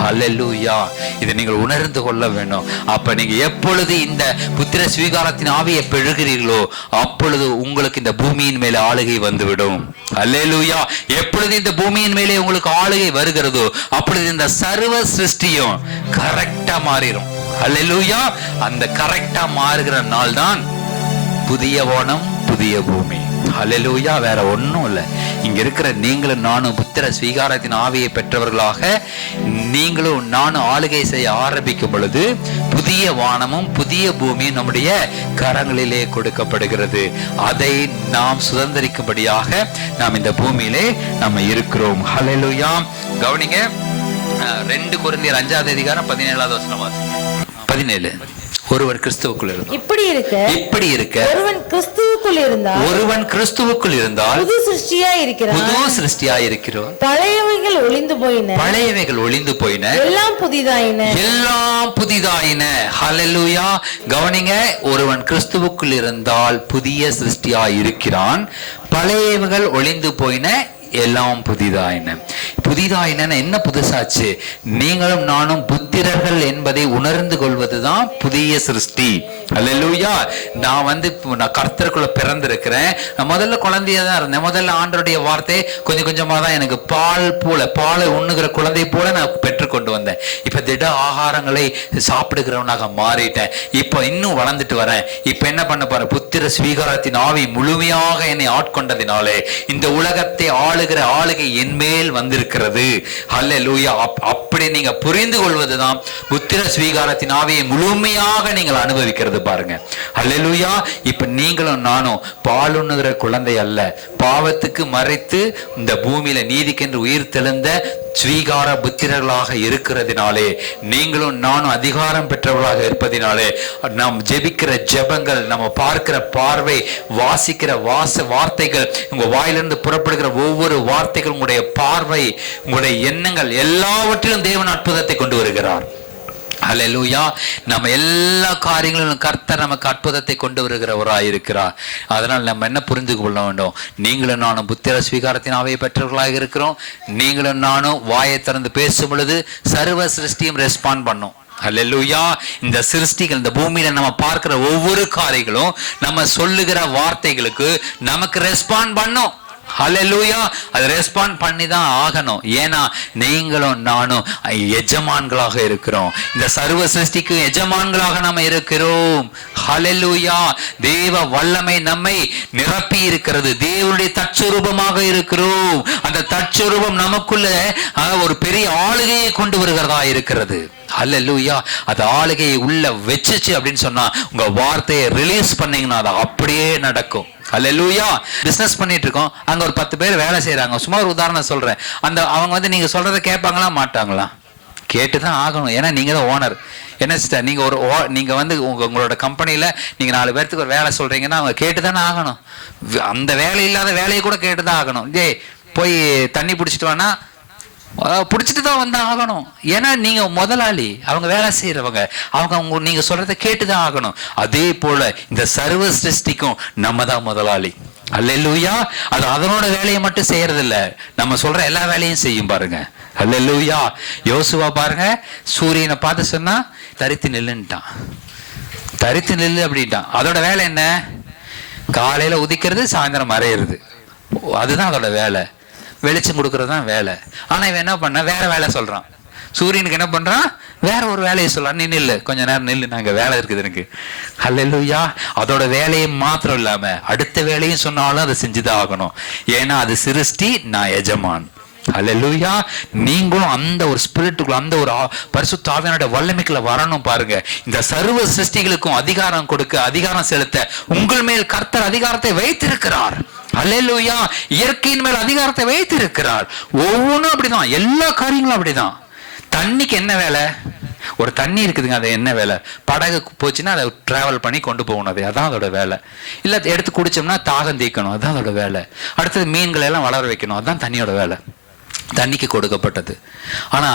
ஹல்லேலூயா. இதை நீங்கள் உணர்ந்து கொள்ள வேண்டும். அப்ப நீங்க எப்பொழுது இந்த புத்திர ஸ்வீகாரத்தின் ஆவியை பெறுகிறீர்களோ அப்பொழுது உங்களுக்கு இந்த பூமியின் மேலே ஆளுகை வந்துவிடும். ஹல்லேலூயா. எப்பொழுது இந்த பூமியின் மேலே உங்களுக்கு ஆளுகை வருகிறதோ அப்பொழுது இந்த சர்வ சிருஷ்டியும் கரெக்டா மாறிடும். ஹல்லேலூயா. அந்த கரெக்டா மாறுகிற நாள் தான் புதிய வானம் புதிய பூமி. ஹல்லேலூயா. வேற ஒண்ணும் இல்லை. இங்க இருக்கிற நீங்களும் நானும் புத்திர ஸ்வீகாரத்தின் ஆவியை பெற்றவர்களாக நீங்களும் நானும் ஆளுகை செய்ய ஆரம்பிக்கும் பொழுது புதிய வானமும் புதிய பூமியும் நம்முடைய கரங்களிலே கொடுக்கப்படுகிறது. அதை நாம் சுதந்திரிக்கும்படியாக நாம் இந்த பூமியிலே நம்ம இருக்கிறோம். ஹல்லேலூயா. கவனிங்க, 2 கொரிந்தியர் 5ஆம் அதிகாரம் 17ஆவது வசனம் வாசிங்க. 17. ஒருவர் கிறிஸ்துவுக்குள் இருந்தால் இப்படி இருக்க ஒருவன் கிறிஸ்துவுக்குள் இருந்தால் புது சிருஷ்டியாய் இருக்கிறோம். பழையவைகள் ஒளிந்து போயின எல்லாம் புதிதாயின. ஹல்லேலூயா. கவனிங்க, ஒருவன் கிறிஸ்துவுக்குள் இருந்தால் புதிய சிருஷ்டியாய் இருக்கிறான். பழையவைகள் ஒளிந்து போயின எல்லாம் புதிதாயின. என்ன புதுசாச்சு? நீங்களும் நானும் புத்திரர்கள் என்பதை உணர்ந்து கொள்வதுதான் புதிய சிருஷ்டி. அல்லேலூயா. நான் கர்த்தருக்குள்ள பிறந்திருக்கிறேன். நான் முதல்ல குழந்தையா தான் இருந்தேன். முதல்ல ஆண்டவருடைய வார்த்தை கொஞ்சம் கொஞ்சமா தான் எனக்கு பாலை உண்ணுகிற குழந்தை போல நான் பெற்று கொண்டு வந்தேன். இப்ப திட ஆகாரங்களை சாப்பிடுகிறவனாக மாறிட்டேன். இப்ப இன்னும் வளர்ந்துட்டு வரேன். இப்ப என்ன பண்ண போறேன்? புத்திர ஸ்வீகாரத்தின் ஆவி முழுமையாக என்னை ஆட்கொண்டதினாலே இந்த உலகத்தை ஆளுகிற ஆளுகை என் மேல் வந்திருக்கிறது. ஹல்லேலூயா. அப்படி நீங்க புரிந்து கொள்வதுதான் புத்திர ஸ்வீகாரத்தின் ஆவியை முழுமையாக நீங்கள் அனுபவிக்கிறது பாருங்க. ஹல்லேலூயா. இப்ப நீங்களும் நானும் பாலுண்ணுகிற குழந்தை அல்ல, பாவத்துக்கு மறைத்து இந்த பூமியில நீதிக்கென்று உயிர் தெழுந்த ஸ்வீகார புத்திரர்களாக இருக்கிறதினாலே, நீங்களும் நானும் அதிகாரம் பெற்றவர்களாக இருப்பதினாலே, நாம் ஜெபிக்கிற ஜெபங்கள், நம்ம பார்க்கிற பார்வை, வாசிக்கிற வார்த்தைகள், உங்க வாயிலிருந்து புறப்படுகிற ஒவ்வொரு வார்த்தைகள், உங்களுடைய பார்வை, உங்களுடைய எண்ணங்கள் எல்லாவற்றிலும் தேவன் அற்புதத்தை கொண்டு வருகிறார். ஹல்லேலூயா. நம்ம எல்லா காரியங்களிலும் கர்த்தர் நமக்கு அற்புதத்தை கொண்டு வருகிறவராய் இருக்கிறார். அதனால் நம்ம என்ன புரிந்து கொள்ள வேண்டும்? நீங்களும் நானும் புத்திர ஸ்வீகாரத்தின் ஆவியை பெற்றவர்களாக இருக்கிறோம். நீங்களும் நானும் வாயை திறந்து பேசும் பொழுது சர்வ சிருஷ்டியும் ரெஸ்பாண்ட் பண்ணும். ஹல்லேலூயா. இந்த சிருஷ்டிகள், இந்த பூமியில நம்ம பார்க்கிற ஒவ்வொரு காரியங்களும் நம்ம சொல்லுகிற வார்த்தைகளுக்கு நமக்கு ரெஸ்பாண்ட் பண்ணும். ஹல்லேலூயா. அது ரெஸ்பாண்ட் பண்ணி தான் ஆகணும். ஏன்னா நீங்களும் நானும் எஜமான்களாக இருக்கிறோம். இந்த சர்வ சிருஷ்டிக்கு எஜமான்களாக நாம இருக்கிறோம். ஹல்லேலூயா. தேவ வல்லமை நம்மை நிரப்பி இருக்கிறது. தேவனுடைய தற்சொரூபமாக இருக்கிறோம். அந்த தற்சொரூபம் நமக்குள்ள ஒரு பெரிய ஆளுகையை கொண்டு வருகிறதா இருக்கிறது. ஹல்லேலூயா. அது ஆளுகையை உள்ள வச்சுச்சு அப்படின்னு சொன்னா, உங்க வார்த்தையை ரிலீஸ் பண்ணீங்கன்னா அது அப்படியே நடக்கும். ஹல்லேலூயா. பிசினஸ் பண்ணிட்டு இருக்கோம், அங்க ஒரு 10 பேர் வேலை செய்யறாங்க. சும்மா ஒரு உதாரணம் சொல்றேன். அவங்க வந்து நீங்க சொல்றதை கேட்பாங்களா மாட்டாங்களா? கேட்டுதான் ஆகணும். ஏன்னா நீங்க தான் ஓனர். என்ன சிஸ்டர், நீங்க வந்து உங்களோட கம்பெனியில நீங்க 4 பேர்த்துக்கு ஒரு வேலை சொல்றீங்கன்னா அவங்க கேட்டுதானே ஆகணும். அந்த வேலை இல்லாத வேலையை கூட கேட்டுதான் ஆகணும். போய் தண்ணி பிடிச்சிட்டு வானா பிடிச்சிட்டு தான் வந்து ஆகணும். ஏன்னா நீங்க முதலாளி, அவங்க வேலை செய்யறவங்க, அவங்க நீங்க சொல்றதை கேட்டுதான் ஆகணும். அதே போல இந்த சர்வ சிருஷ்டிக்கும் நம்ம தான் முதலாளி. அல்லேலூயா. அது அதனோட வேலையை மட்டும் செய்யறது இல்ல, நம்ம சொல்ற எல்லா வேலையும் செய்யும் பாருங்க. அல்லேலூயா. யோசுவா பாருங்க, சூரியனை பார்த்து சொன்னா தரித்து நில்லுன்ட்டான். தரித்து நில்லு அப்படின்ட்டான். அதோட வேலை என்ன? காலையில உதிக்கிறது, சாயந்தரம் மறையிறது. அதுதான் அதோட வேலை. வெளிச்சம் கொடுக்கறது தான் வேலை. ஆனா இவன் என்ன பண்ண, வேற வேலை சொல்றான். சூரியனுக்கு என்ன பண்றான்? வேற ஒரு வேலையை சொல்றான். நீ நில்லு, கொஞ்ச நேரம் நில்லு, நாங்க வேலை இருக்குது எனக்கு. ஹல்லேலூயா. அதோட வேலையை மாத்திரம் இல்லாம அடுத்த வேலையும் சொன்னாலும் அதை செஞ்சுதான் ஆகணும். ஏன்னா அது சிருஷ்டி, நான் எஜமான். ஹல்லேலூயா. நீங்களும் அந்த ஒரு ஸ்பிரிட்டுக்குள்ள, அந்த ஒரு பரிசுத்த ஆவியானோட வல்லமைக்குள்ள வரணும் பாருங்க. இந்த சர்வ சிருஷ்டிகளுக்கும் அதிகாரம் கொடுக்க, அதிகாரம் செலுத்த உங்கள் மேல் கர்த்தர் அதிகாரத்தை வைத்திருக்கிறார். அல்லேலூயா. இயற்கையின் மேல் அதிகாரத்தை வைத்திருக்கிறார். ஒவ்வொன்றும் அப்படிதான், எல்லா காரியங்களும் அப்படிதான். தண்ணிக்கு என்ன வேலை? ஒரு தண்ணி இருக்குதுங்க, அது என்ன வேலை? படகு போச்சுன்னா அதை டிராவல் பண்ணி கொண்டு போகணும், அது அதான் அதோட வேலை. இல்லை எடுத்து குடிச்சோம்னா தாகம் தீக்கணும், அதுதான் அதோட வேலை. அடுத்தது மீன்களை எல்லாம் வளர வைக்கணும், அதுதான் தண்ணியோட வேலை. தண்ணிக்கு கொடுக்கப்பட்டது. ஆனா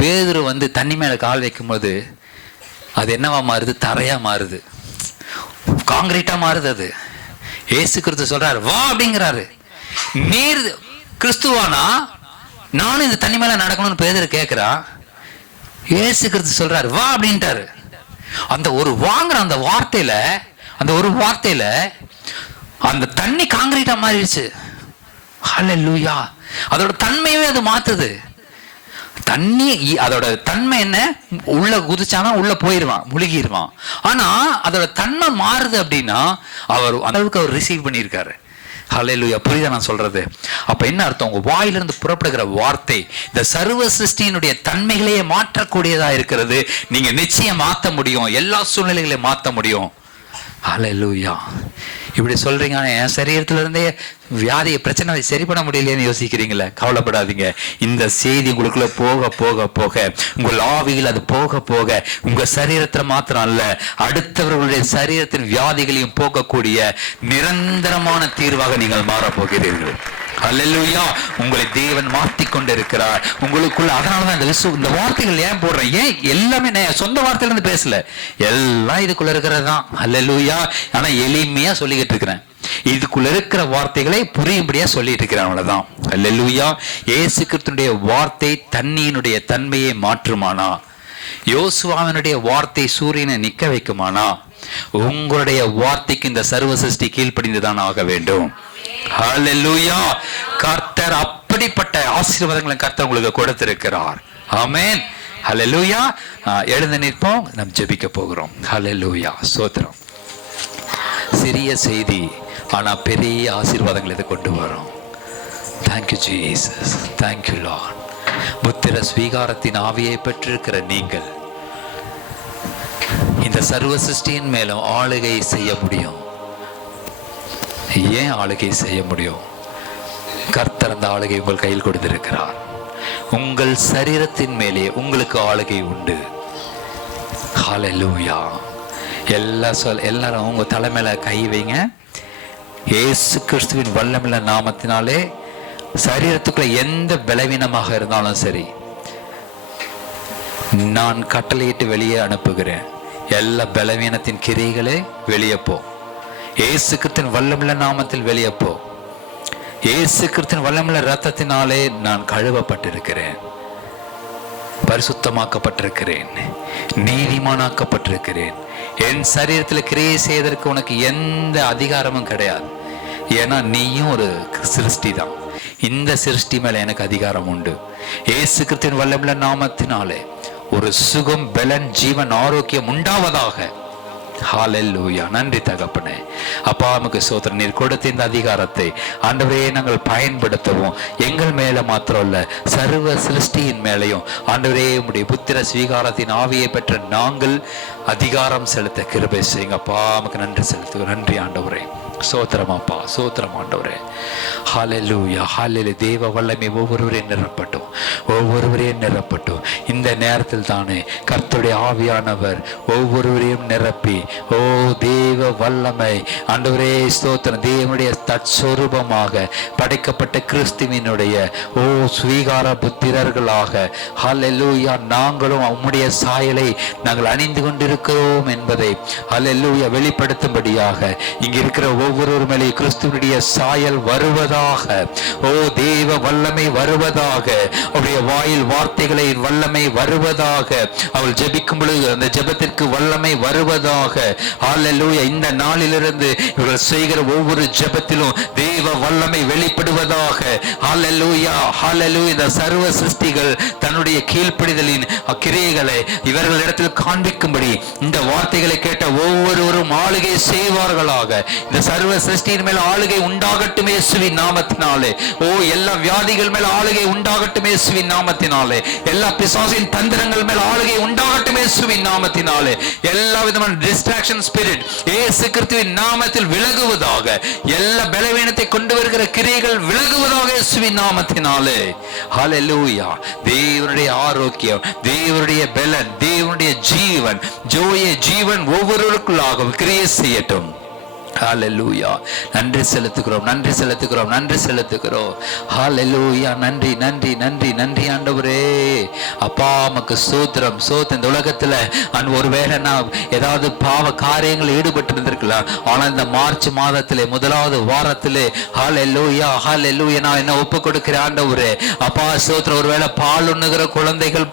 பேதுரு வந்து தண்ணி மேல கால் வைக்கும்போது அது என்னவா மாறுது? தரையா மாறுது, காங்கிரீட்டா மாறுது. அது இயேசு கிறிஸ்து சொல்றாரு, வா அப்படிங்கிறாரு. நீர் கிறிஸ்துவானா? நானும் இந்த தண்ணி மேல நடக்கணும்னு பேதுரு கேட்கிறான். இயேசு கிறிஸ்து சொல்றாரு, வா அப்படின்ட்டாரு. அந்த ஒரு வாங்குற அந்த வார்த்தையில, அந்த ஒரு வார்த்தையில அந்த தண்ணி காங்கிரீட்டா மாறிடுச்சு. ஹல்லேலூயா. அதோட தன்மையவே அது மாத்துது. தண்ணி அதோட தன்மை என்ன? உள்ள குதிச்சானா உள்ள போயிருவான், முழுகிடுவான். ஆனா அதோட தன்மை மாறுது அப்படின்னா அவர் அந்த அளவுக்கு அவர் ரிசீவ் பண்ணியிருக்காரு. ஹல்லேலூயா. புரியுதா நான் சொல்றது? அப்ப என்ன அர்த்தம்? உங்க வாயிலிருந்து புறப்படுகிற வார்த்தை இந்த சர்வ சிருஷ்டியினுடைய தன்மைகளையே மாற்றக்கூடியதா இருக்கிறது. நீங்க நிச்சயம் மாற்ற முடியும், எல்லா சூழ்நிலைகளையும் மாற்ற முடியும். ஹல்லேலூயா. இப்படி சொல்றீங்க, என் சரீரத்துல இருந்தே வியாதியை பிரச்சனை சரி பண்ண முடியலையேன்னு யோசிக்கிறீங்களே, கவலைப்படாதீங்க. இந்த செய்தி உங்களுக்குள்ள போக போக போக, உங்கள் ஆவியில் அது போக போக உங்க சரீரத்துல மாத்திரம் அல்ல, அடுத்தவர்களுடைய சரீரத்தின் வியாதிகளையும் போகக்கூடிய நிரந்தரமான தீர்வாக நீங்கள் மாறப் போகிறீர்கள். அல்லேலூயா. உங்களை தேவன் மாற்றிக் கொண்டிருக்கிறார் உங்களுக்குள்ள. அதனாலதான் இந்த வார்த்தைகள் ஏன் போடுறேன்? ஏன் எல்லாமே சொந்த வார்த்தையில இருந்து பேசல, எல்லாம் இதுக்குள்ள இருக்கிறது தான். அல்லேலூயா. ஆனா எளிமையா சொல்லிக்கிட்டு இருக்கிறேன். இதுக்குள்ள இருக்கிற வார்த்தைகளை புரியும்படியா சொல்லிட்டு இருக்கிறேன், அவ்வளவுதான். அல்லேலூயா. இயேசு கிறிஸ்துவினுடைய வார்த்தை தண்ணியினுடைய தன்மையை மாற்றுமானா? யோசுவாவினுடைய வார்த்தை சூரியனை நிக்க வைக்குமானா? உங்களுடைய வார்த்தைக்கு இந்த சர்வ சிருஷ்டி கீழ்ப்படிந்துதான் ஆக வேண்டும். ஹல்லேலூயா. கர்த்தர் அப்படிப்பட்ட ஆசீர்வாதங்களை கர்த்தர் உங்களுக்கு கொடுத்திருக்கிறார். ஆமென். ஹல்லேலூயா. எழுந்து நிற்போம், நாம் ஜெபிக்க போகிறோம். ஹல்லேலூயா. ஸ்தோத்திரம். சிறிய செய்தி ஆனா பெரிய ஆசீர்வாதங்களை இது கொண்டு வரும். Thank you Jesus, thank you Lord. புத்திர ஸ்வீகாரத்தின் ஆவியை பெற்றிருக்கிற நீங்கள் இந்த சர்வ சிருஷ்டியின் மேலும் ஆளுகை செய்ய முடியும். ஏன் ஆளுகை செய்ய முடியும்? கர்த்தர் அந்த ஆளுகை உங்கள் கையில் கொடுத்திருக்கிறார். உங்கள் சரீரத்தின் மேலே உங்களுக்கு ஆளுகை உண்டு. ஹல்லேலூயா. எல்லாரும் உங்க தலைமையில கை வைங்க. இயேசு கிறிஸ்துவின் வல்லமையுள்ள நாமத்தினாலே சரீரத்துக்குள்ள எந்த பலவீனமாக இருந்தாலும் சரி, நான் கட்டளையிட்டு வெளியே அனுப்புகிறேன். எல்லா பலவீனத்தின் கிரியைகளே வெளியே போ. இயேசு கிறிஸ்துவின் வல்லமையுள்ள நாமத்தில் வெளியே போ. இயேசு கிறிஸ்துவின் வல்லமையுள்ள இரத்தத்தினாலே நான் கழுவப்பட்டிருக்கிறேன், பரிசுத்தமாக்கப்பட்டிருக்கிறேன், நீதிமானாக்கப்பட்டிருக்கிறேன். என் சரீரத்தில் கிரியை செய்வதற்கு உனக்கு எந்த அதிகாரமும் கிடையாது. ஏன்னா நீயும் ஒரு சிருஷ்டி தான். இந்த சிருஷ்டி மேல எனக்கு அதிகாரம் உண்டு. இயேசு கிறிஸ்துவின் வல்லமையுள்ள நாமத்தினாலே ஒரு சுகம், பலன், ஜீவன், ஆரோக்கியம் உண்டாவதாக. ஹல்லேலூயா. நன்றி தகப்பனே. அப்பா நமக்கு ஸ்தோத்திரம். நீர் கொடுத்த இந்த அதிகாரத்தை ஆண்டவரே நாங்கள் பயன்படுத்தவும், எங்கள் மேல மாத்திரம் இல்ல, சர்வ சிருஷ்டியின் மேலையும் ஆண்டவரே உம்முடைய புத்திர ஸ்வீகாரத்தின் ஆவியை பெற்ற நாங்கள் அதிகாரம் செலுத்த கிருபை செய்யுங்க. அப்பா நமக்கு நன்றி செலுத்துகிறோம். நன்றி ஆண்டவரே. சோத்திரம் அப்பா, சோத்திரம் ஆண்டவரே. ஹல்லேலூயா. ஹல்லேலூயா. தேவ வல்லமை ஒவ்வொருவரையும் நிரப்பட்டும், ஒவ்வொருவரையும் நிரப்பட்டும். இந்த நேரத்தில் தானே கர்த்தருடைய ஆவியானவர் ஒவ்வொருவரையும் நிரப்பி, ஓ தேவ வல்லமை ஆண்டவரே ஸ்தோத்திரம். தேவனுடைய தற்சொரூபமாக படைக்கப்பட்ட கிறிஸ்துவினுடைய ஓ ஸ்வீகார புத்திரர்களாக ஹல்லேலூயா நாங்களும் உம்முடைய சாயலை நாங்கள் அணிந்து கொண்டிருக்கிறோம் என்பதை ஹல்லேலூயா வெளிப்படுத்தும்படியாக இங்க இருக்கிற ஒவ்வொரு மேலே கிறிஸ்துவனுடைய சாயல் வருவதாக. ஓ தேவ வல்லமை வருவதாக. அவருடைய வாயில் வார்த்தைகளை வல்லமை வருவதாக. அவள் ஜெபிக்கும் பொழுது அந்த ஜெபத்திற்கு வல்லமை வருவதாக. ஹல்லேலூயா. இந்த நாளிலிருந்து இவர்கள் செய்கிற ஒவ்வொரு ஜெபத்திலும் தேவ வல்லமை வெளிப்படுவதாக. ஹல்லேலூயா. ஹல்லேலூயா. இந்த சர்வ சிருஷ்டிகள் தன்னுடைய கீழ்ப்படிதலின் கிரியைகளை இவர்களிடத்தில் காண்பிக்கும்படி இந்த வார்த்தைகளை கேட்ட ஒவ்வொருவரும் ஆளுகை செய்வார்களாக. இந்த சர்வ சிருஷ்டியின் மேல் ஆளுகை உண்டாகட்டும் இயேசுவின் நாமத்தினாலே. ஓ எல்லா வியாதிகள் மேல் ஆளுகை உண்டாகட்டும் இயேசுவின் நாமத்தினாலே. எல்லா பிசாசின் தந்திரங்கள் மேல் ஆளுகை உண்டாகட்டும் இயேசுவின் நாமத்தினாலே. எல்லா விதமான டிஸ்ட்ராக்ஷன் ஸ்பிரிட் இயேசு கிறிஸ்துவின் நாமத்தில் விலகுவதாக. எல்லா பலவீனத்தை கொண்டு வருகிற கிரியைகள் விலகுவதாக இயேசுவின் நாமத்தினாலே. ஹல்லேலூயா. தேவனுடைய ஆரோக்கியம், தேவனுடைய பலன், தேவனுடைய ஜீவன், ஜோய ஜீவன் ஒவ்வொருவருக்குள்ளாக கிரியை செய்யட்டும். ஹல்லேலூயா. நன்றி செலுத்துகிறோம், நன்றி செலுத்துகிறோம், நன்றி செலுத்துகிறோம். ஹல்லேலூயா. நன்றி நன்றி நன்றி நன்றி ஆண்டவரே. அப்பா உமக்கு ஸ்தோத்திரம். இந்த உலகத்துல ஒருவேளை நான் ஏதாவது பாவ காரியங்கள் ஈடுபட்டு இருந்திருக்கலாம். ஆனா இந்த மார்ச் மாதத்திலே முதலாவது வாரத்திலே ஹல்லேலூயா ஹல்லேலூயா நான் என்ன ஒப்பு கொடுக்கிறேன் ஆண்டவரே. அப்பா ஸ்தோத்திரம். ஒருவேளை பால் உண்ணுகிற குழந்தைகள்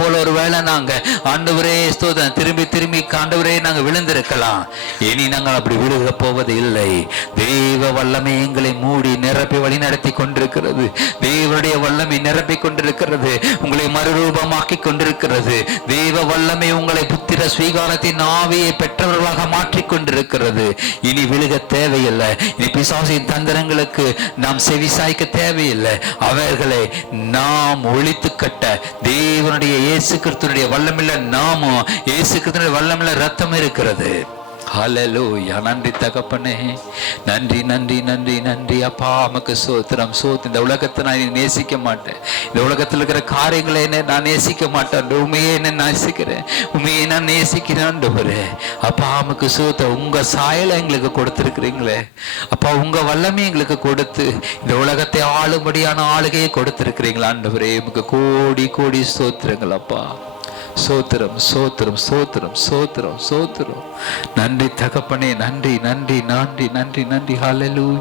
போல ஒருவேளை நாங்க ஆண்டவரே ஸ்தோத்திரம் திரும்பி திரும்பி ஆண்டவரே நாங்க விழுந்திருக்கலாம். இனி நாங்கள் அப்படி விழுக போவது இல்லை. தேவ வல்லமை எங்களை மூடி நிரப்பி வழி நடத்தி கொண்டிருக்கிறது. தேவனுடைய வல்லமை நிரப்பி கொண்டிருக்கிறது, உங்களை மறுரூபமாக்கி கொண்டிருக்கிறது. தேவ வல்லமை உங்களை புத்திர ஸ்வீகாரத்தின் ஆவியை பெற்றவர்களாக மாற்றிக் கொண்டிருக்கிறது. இனி விழுக தேவையில்லை. இனி பிசாசின் தந்திரங்களுக்கு நாம் செவிசாய்க்க தேவையில்லை. அவர்களை நாம் ஒழித்து கட்ட தேவனுடைய இயேசு கிறிஸ்துவினுடைய வல்லமையுள்ள நாமம், இயேசு கிறிஸ்துவினுடைய வல்லமையுள்ள ரத்தம் இருக்கிறது. ஹல்லேலூயா. நன்றி தகப்பனே. நன்றி நன்றி நன்றி நன்றி அப்பா உமக்கு ஸ்தோத்திரம். இந்த உலகத்தை நான் நேசிக்க மாட்டேன். இந்த உலகத்தில் இருக்கிற காரியங்களை நான் நேசிக்க மாட்டேன். உண்மையே என்ன நேசிக்கிறேன், உண்மையை நான் நேசிக்கிறேன். அப்பா உமக்கு ஸ்தோத்திரம். உங்க சாயலை எங்களுக்கு கொடுத்திருக்கிறீங்களே அப்பா, உங்க வல்லமை எங்களுக்கு கொடுத்து இந்த உலகத்தை ஆளும்படியான ஆளுகையை கொடுத்திருக்கிறீங்களா ஆண்டவரே. உமக்கு கோடி கோடி ஸ்தோத்திரங்கள் அப்பா. சோத்திரம் சோத்திரம் சோத்திரம் சோத்திரம் சோத்திரம். நன்றி தகப்பனே. நன்றி நன்றி நன்றி நன்றி நன்றி. ஹல்லேலூயா.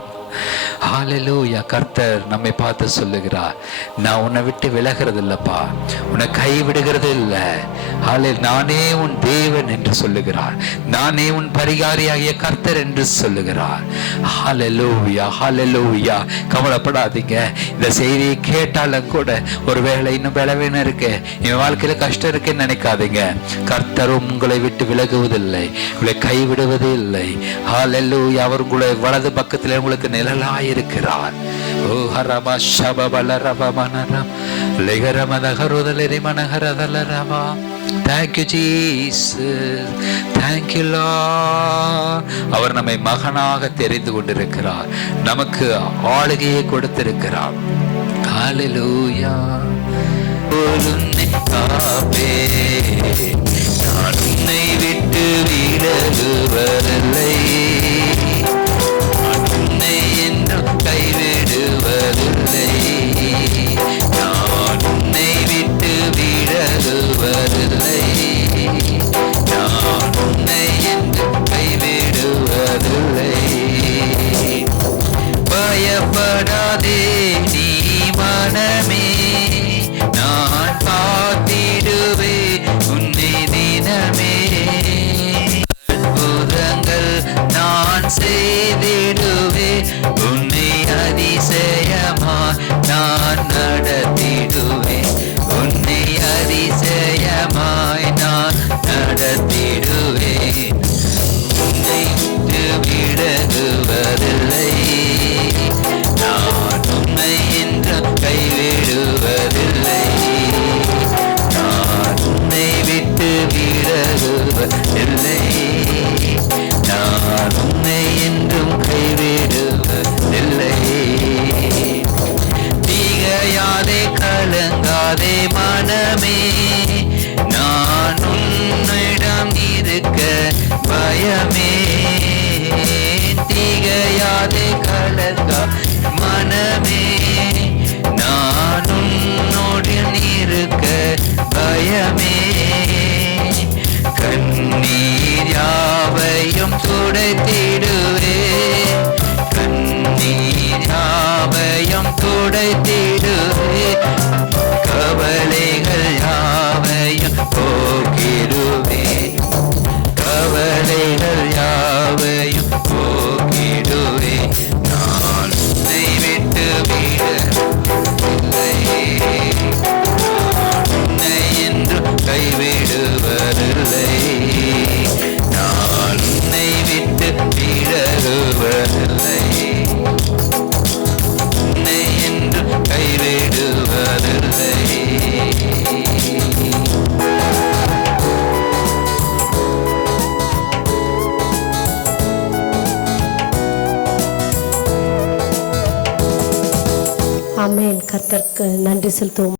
ஹalleluya. கர்த்தர் நம்மை பார்த்து சொல்லுகிறார், நான் உன்னை விட்டு விலகிறது இல்லப்பா, உன்னை கைவிடுகிறது இல்லை. நானே உன் தேவன் என்று சொல்லுகிறார். நானே உன் பரிகாரியாகிய கர்த்தர் என்று சொல்லுகிறார். ஹalleluya, ஹalleluya. கவலைப்படாதீங்க. இந்த செய்தியை கேட்டாலும் கூட ஒருவேளை இன்னும் பலவீனம் இருக்கு, என் வாழ்க்கையில கஷ்டம் இருக்குன்னு நினைக்காதீங்க. கர்த்தரும் உங்களை விட்டு விலகுவதில்லை, உங்களை கைவிடுவதே இல்லை. ஹalleluya. அவர் உங்களை வலது பக்கத்தில் உங்களுக்கு நிழலாயிருக்கிறார். ஓ Harappa ஷபபல ரபமனரம் லெகரமதகருதலரி மனகரதலரபா. Thank you Jesus, thank you Lord. அவர் நம்மை மகனாக தெரிந்து கொண்டிருக்கிறார், நமக்கு ஆளுகையை கொடுத்திருக்கிறார். ஹalleluya. உன்னை காப்பே, நான் உன்னை விட்டு விலகுவதில்லை, உன்னை என்றும் கைவிடுவதில்லை, நான் உன்னை விட்டு விலகுவதில்லை, நான் உன்னை என்றும் கைவிடுவதில்லை. பயப்படாதே நீ மனமே, நான் காத்திடுவே உன்னை தினமே, அற்புதங்கள் நான் செய்திடுவே, உன்னை அதிசயமாய் நான் நடத்திடுவே, உன்னை அதிசயமாய் நான் நடத்திடுவே, உன்னை விட்டு விலகுவதில்லை, நான் உன்னை என்றும் கைவிடுவதில்லை, நான் உன்னை விட்டு விலகுவதில்லை, நான் உன்னை என்றும் கைவிடுவதில்லை. திகையாதே கலங்காதே மனமே, நான் உன்னிடம் இருக்க பயமே, திகையாதே கலங்கா மனமே, நான் உன்னோடு இருக்க பயமே, கண்ணீர் யாவையும் துடைத்திடுவே, கண்ணீர் யாவையும் துடைத்திடுவே, கவலைகள் யாவையும் போக்கிடுவே, கவலைகள் யாவையும் போக்கிடுவே, நான் உன்னை விட்டு விலகுவதில்லை, நான் உன்னை என்றும் கைவிடுவதில்லை, நான் உன்னை விட்டு விலகுவதில்லை, உன்னை என்றும் கைவிடுவதில்லை. ஆமென். கர்த்தருக்கு நன்றி செலுத்துவோம்.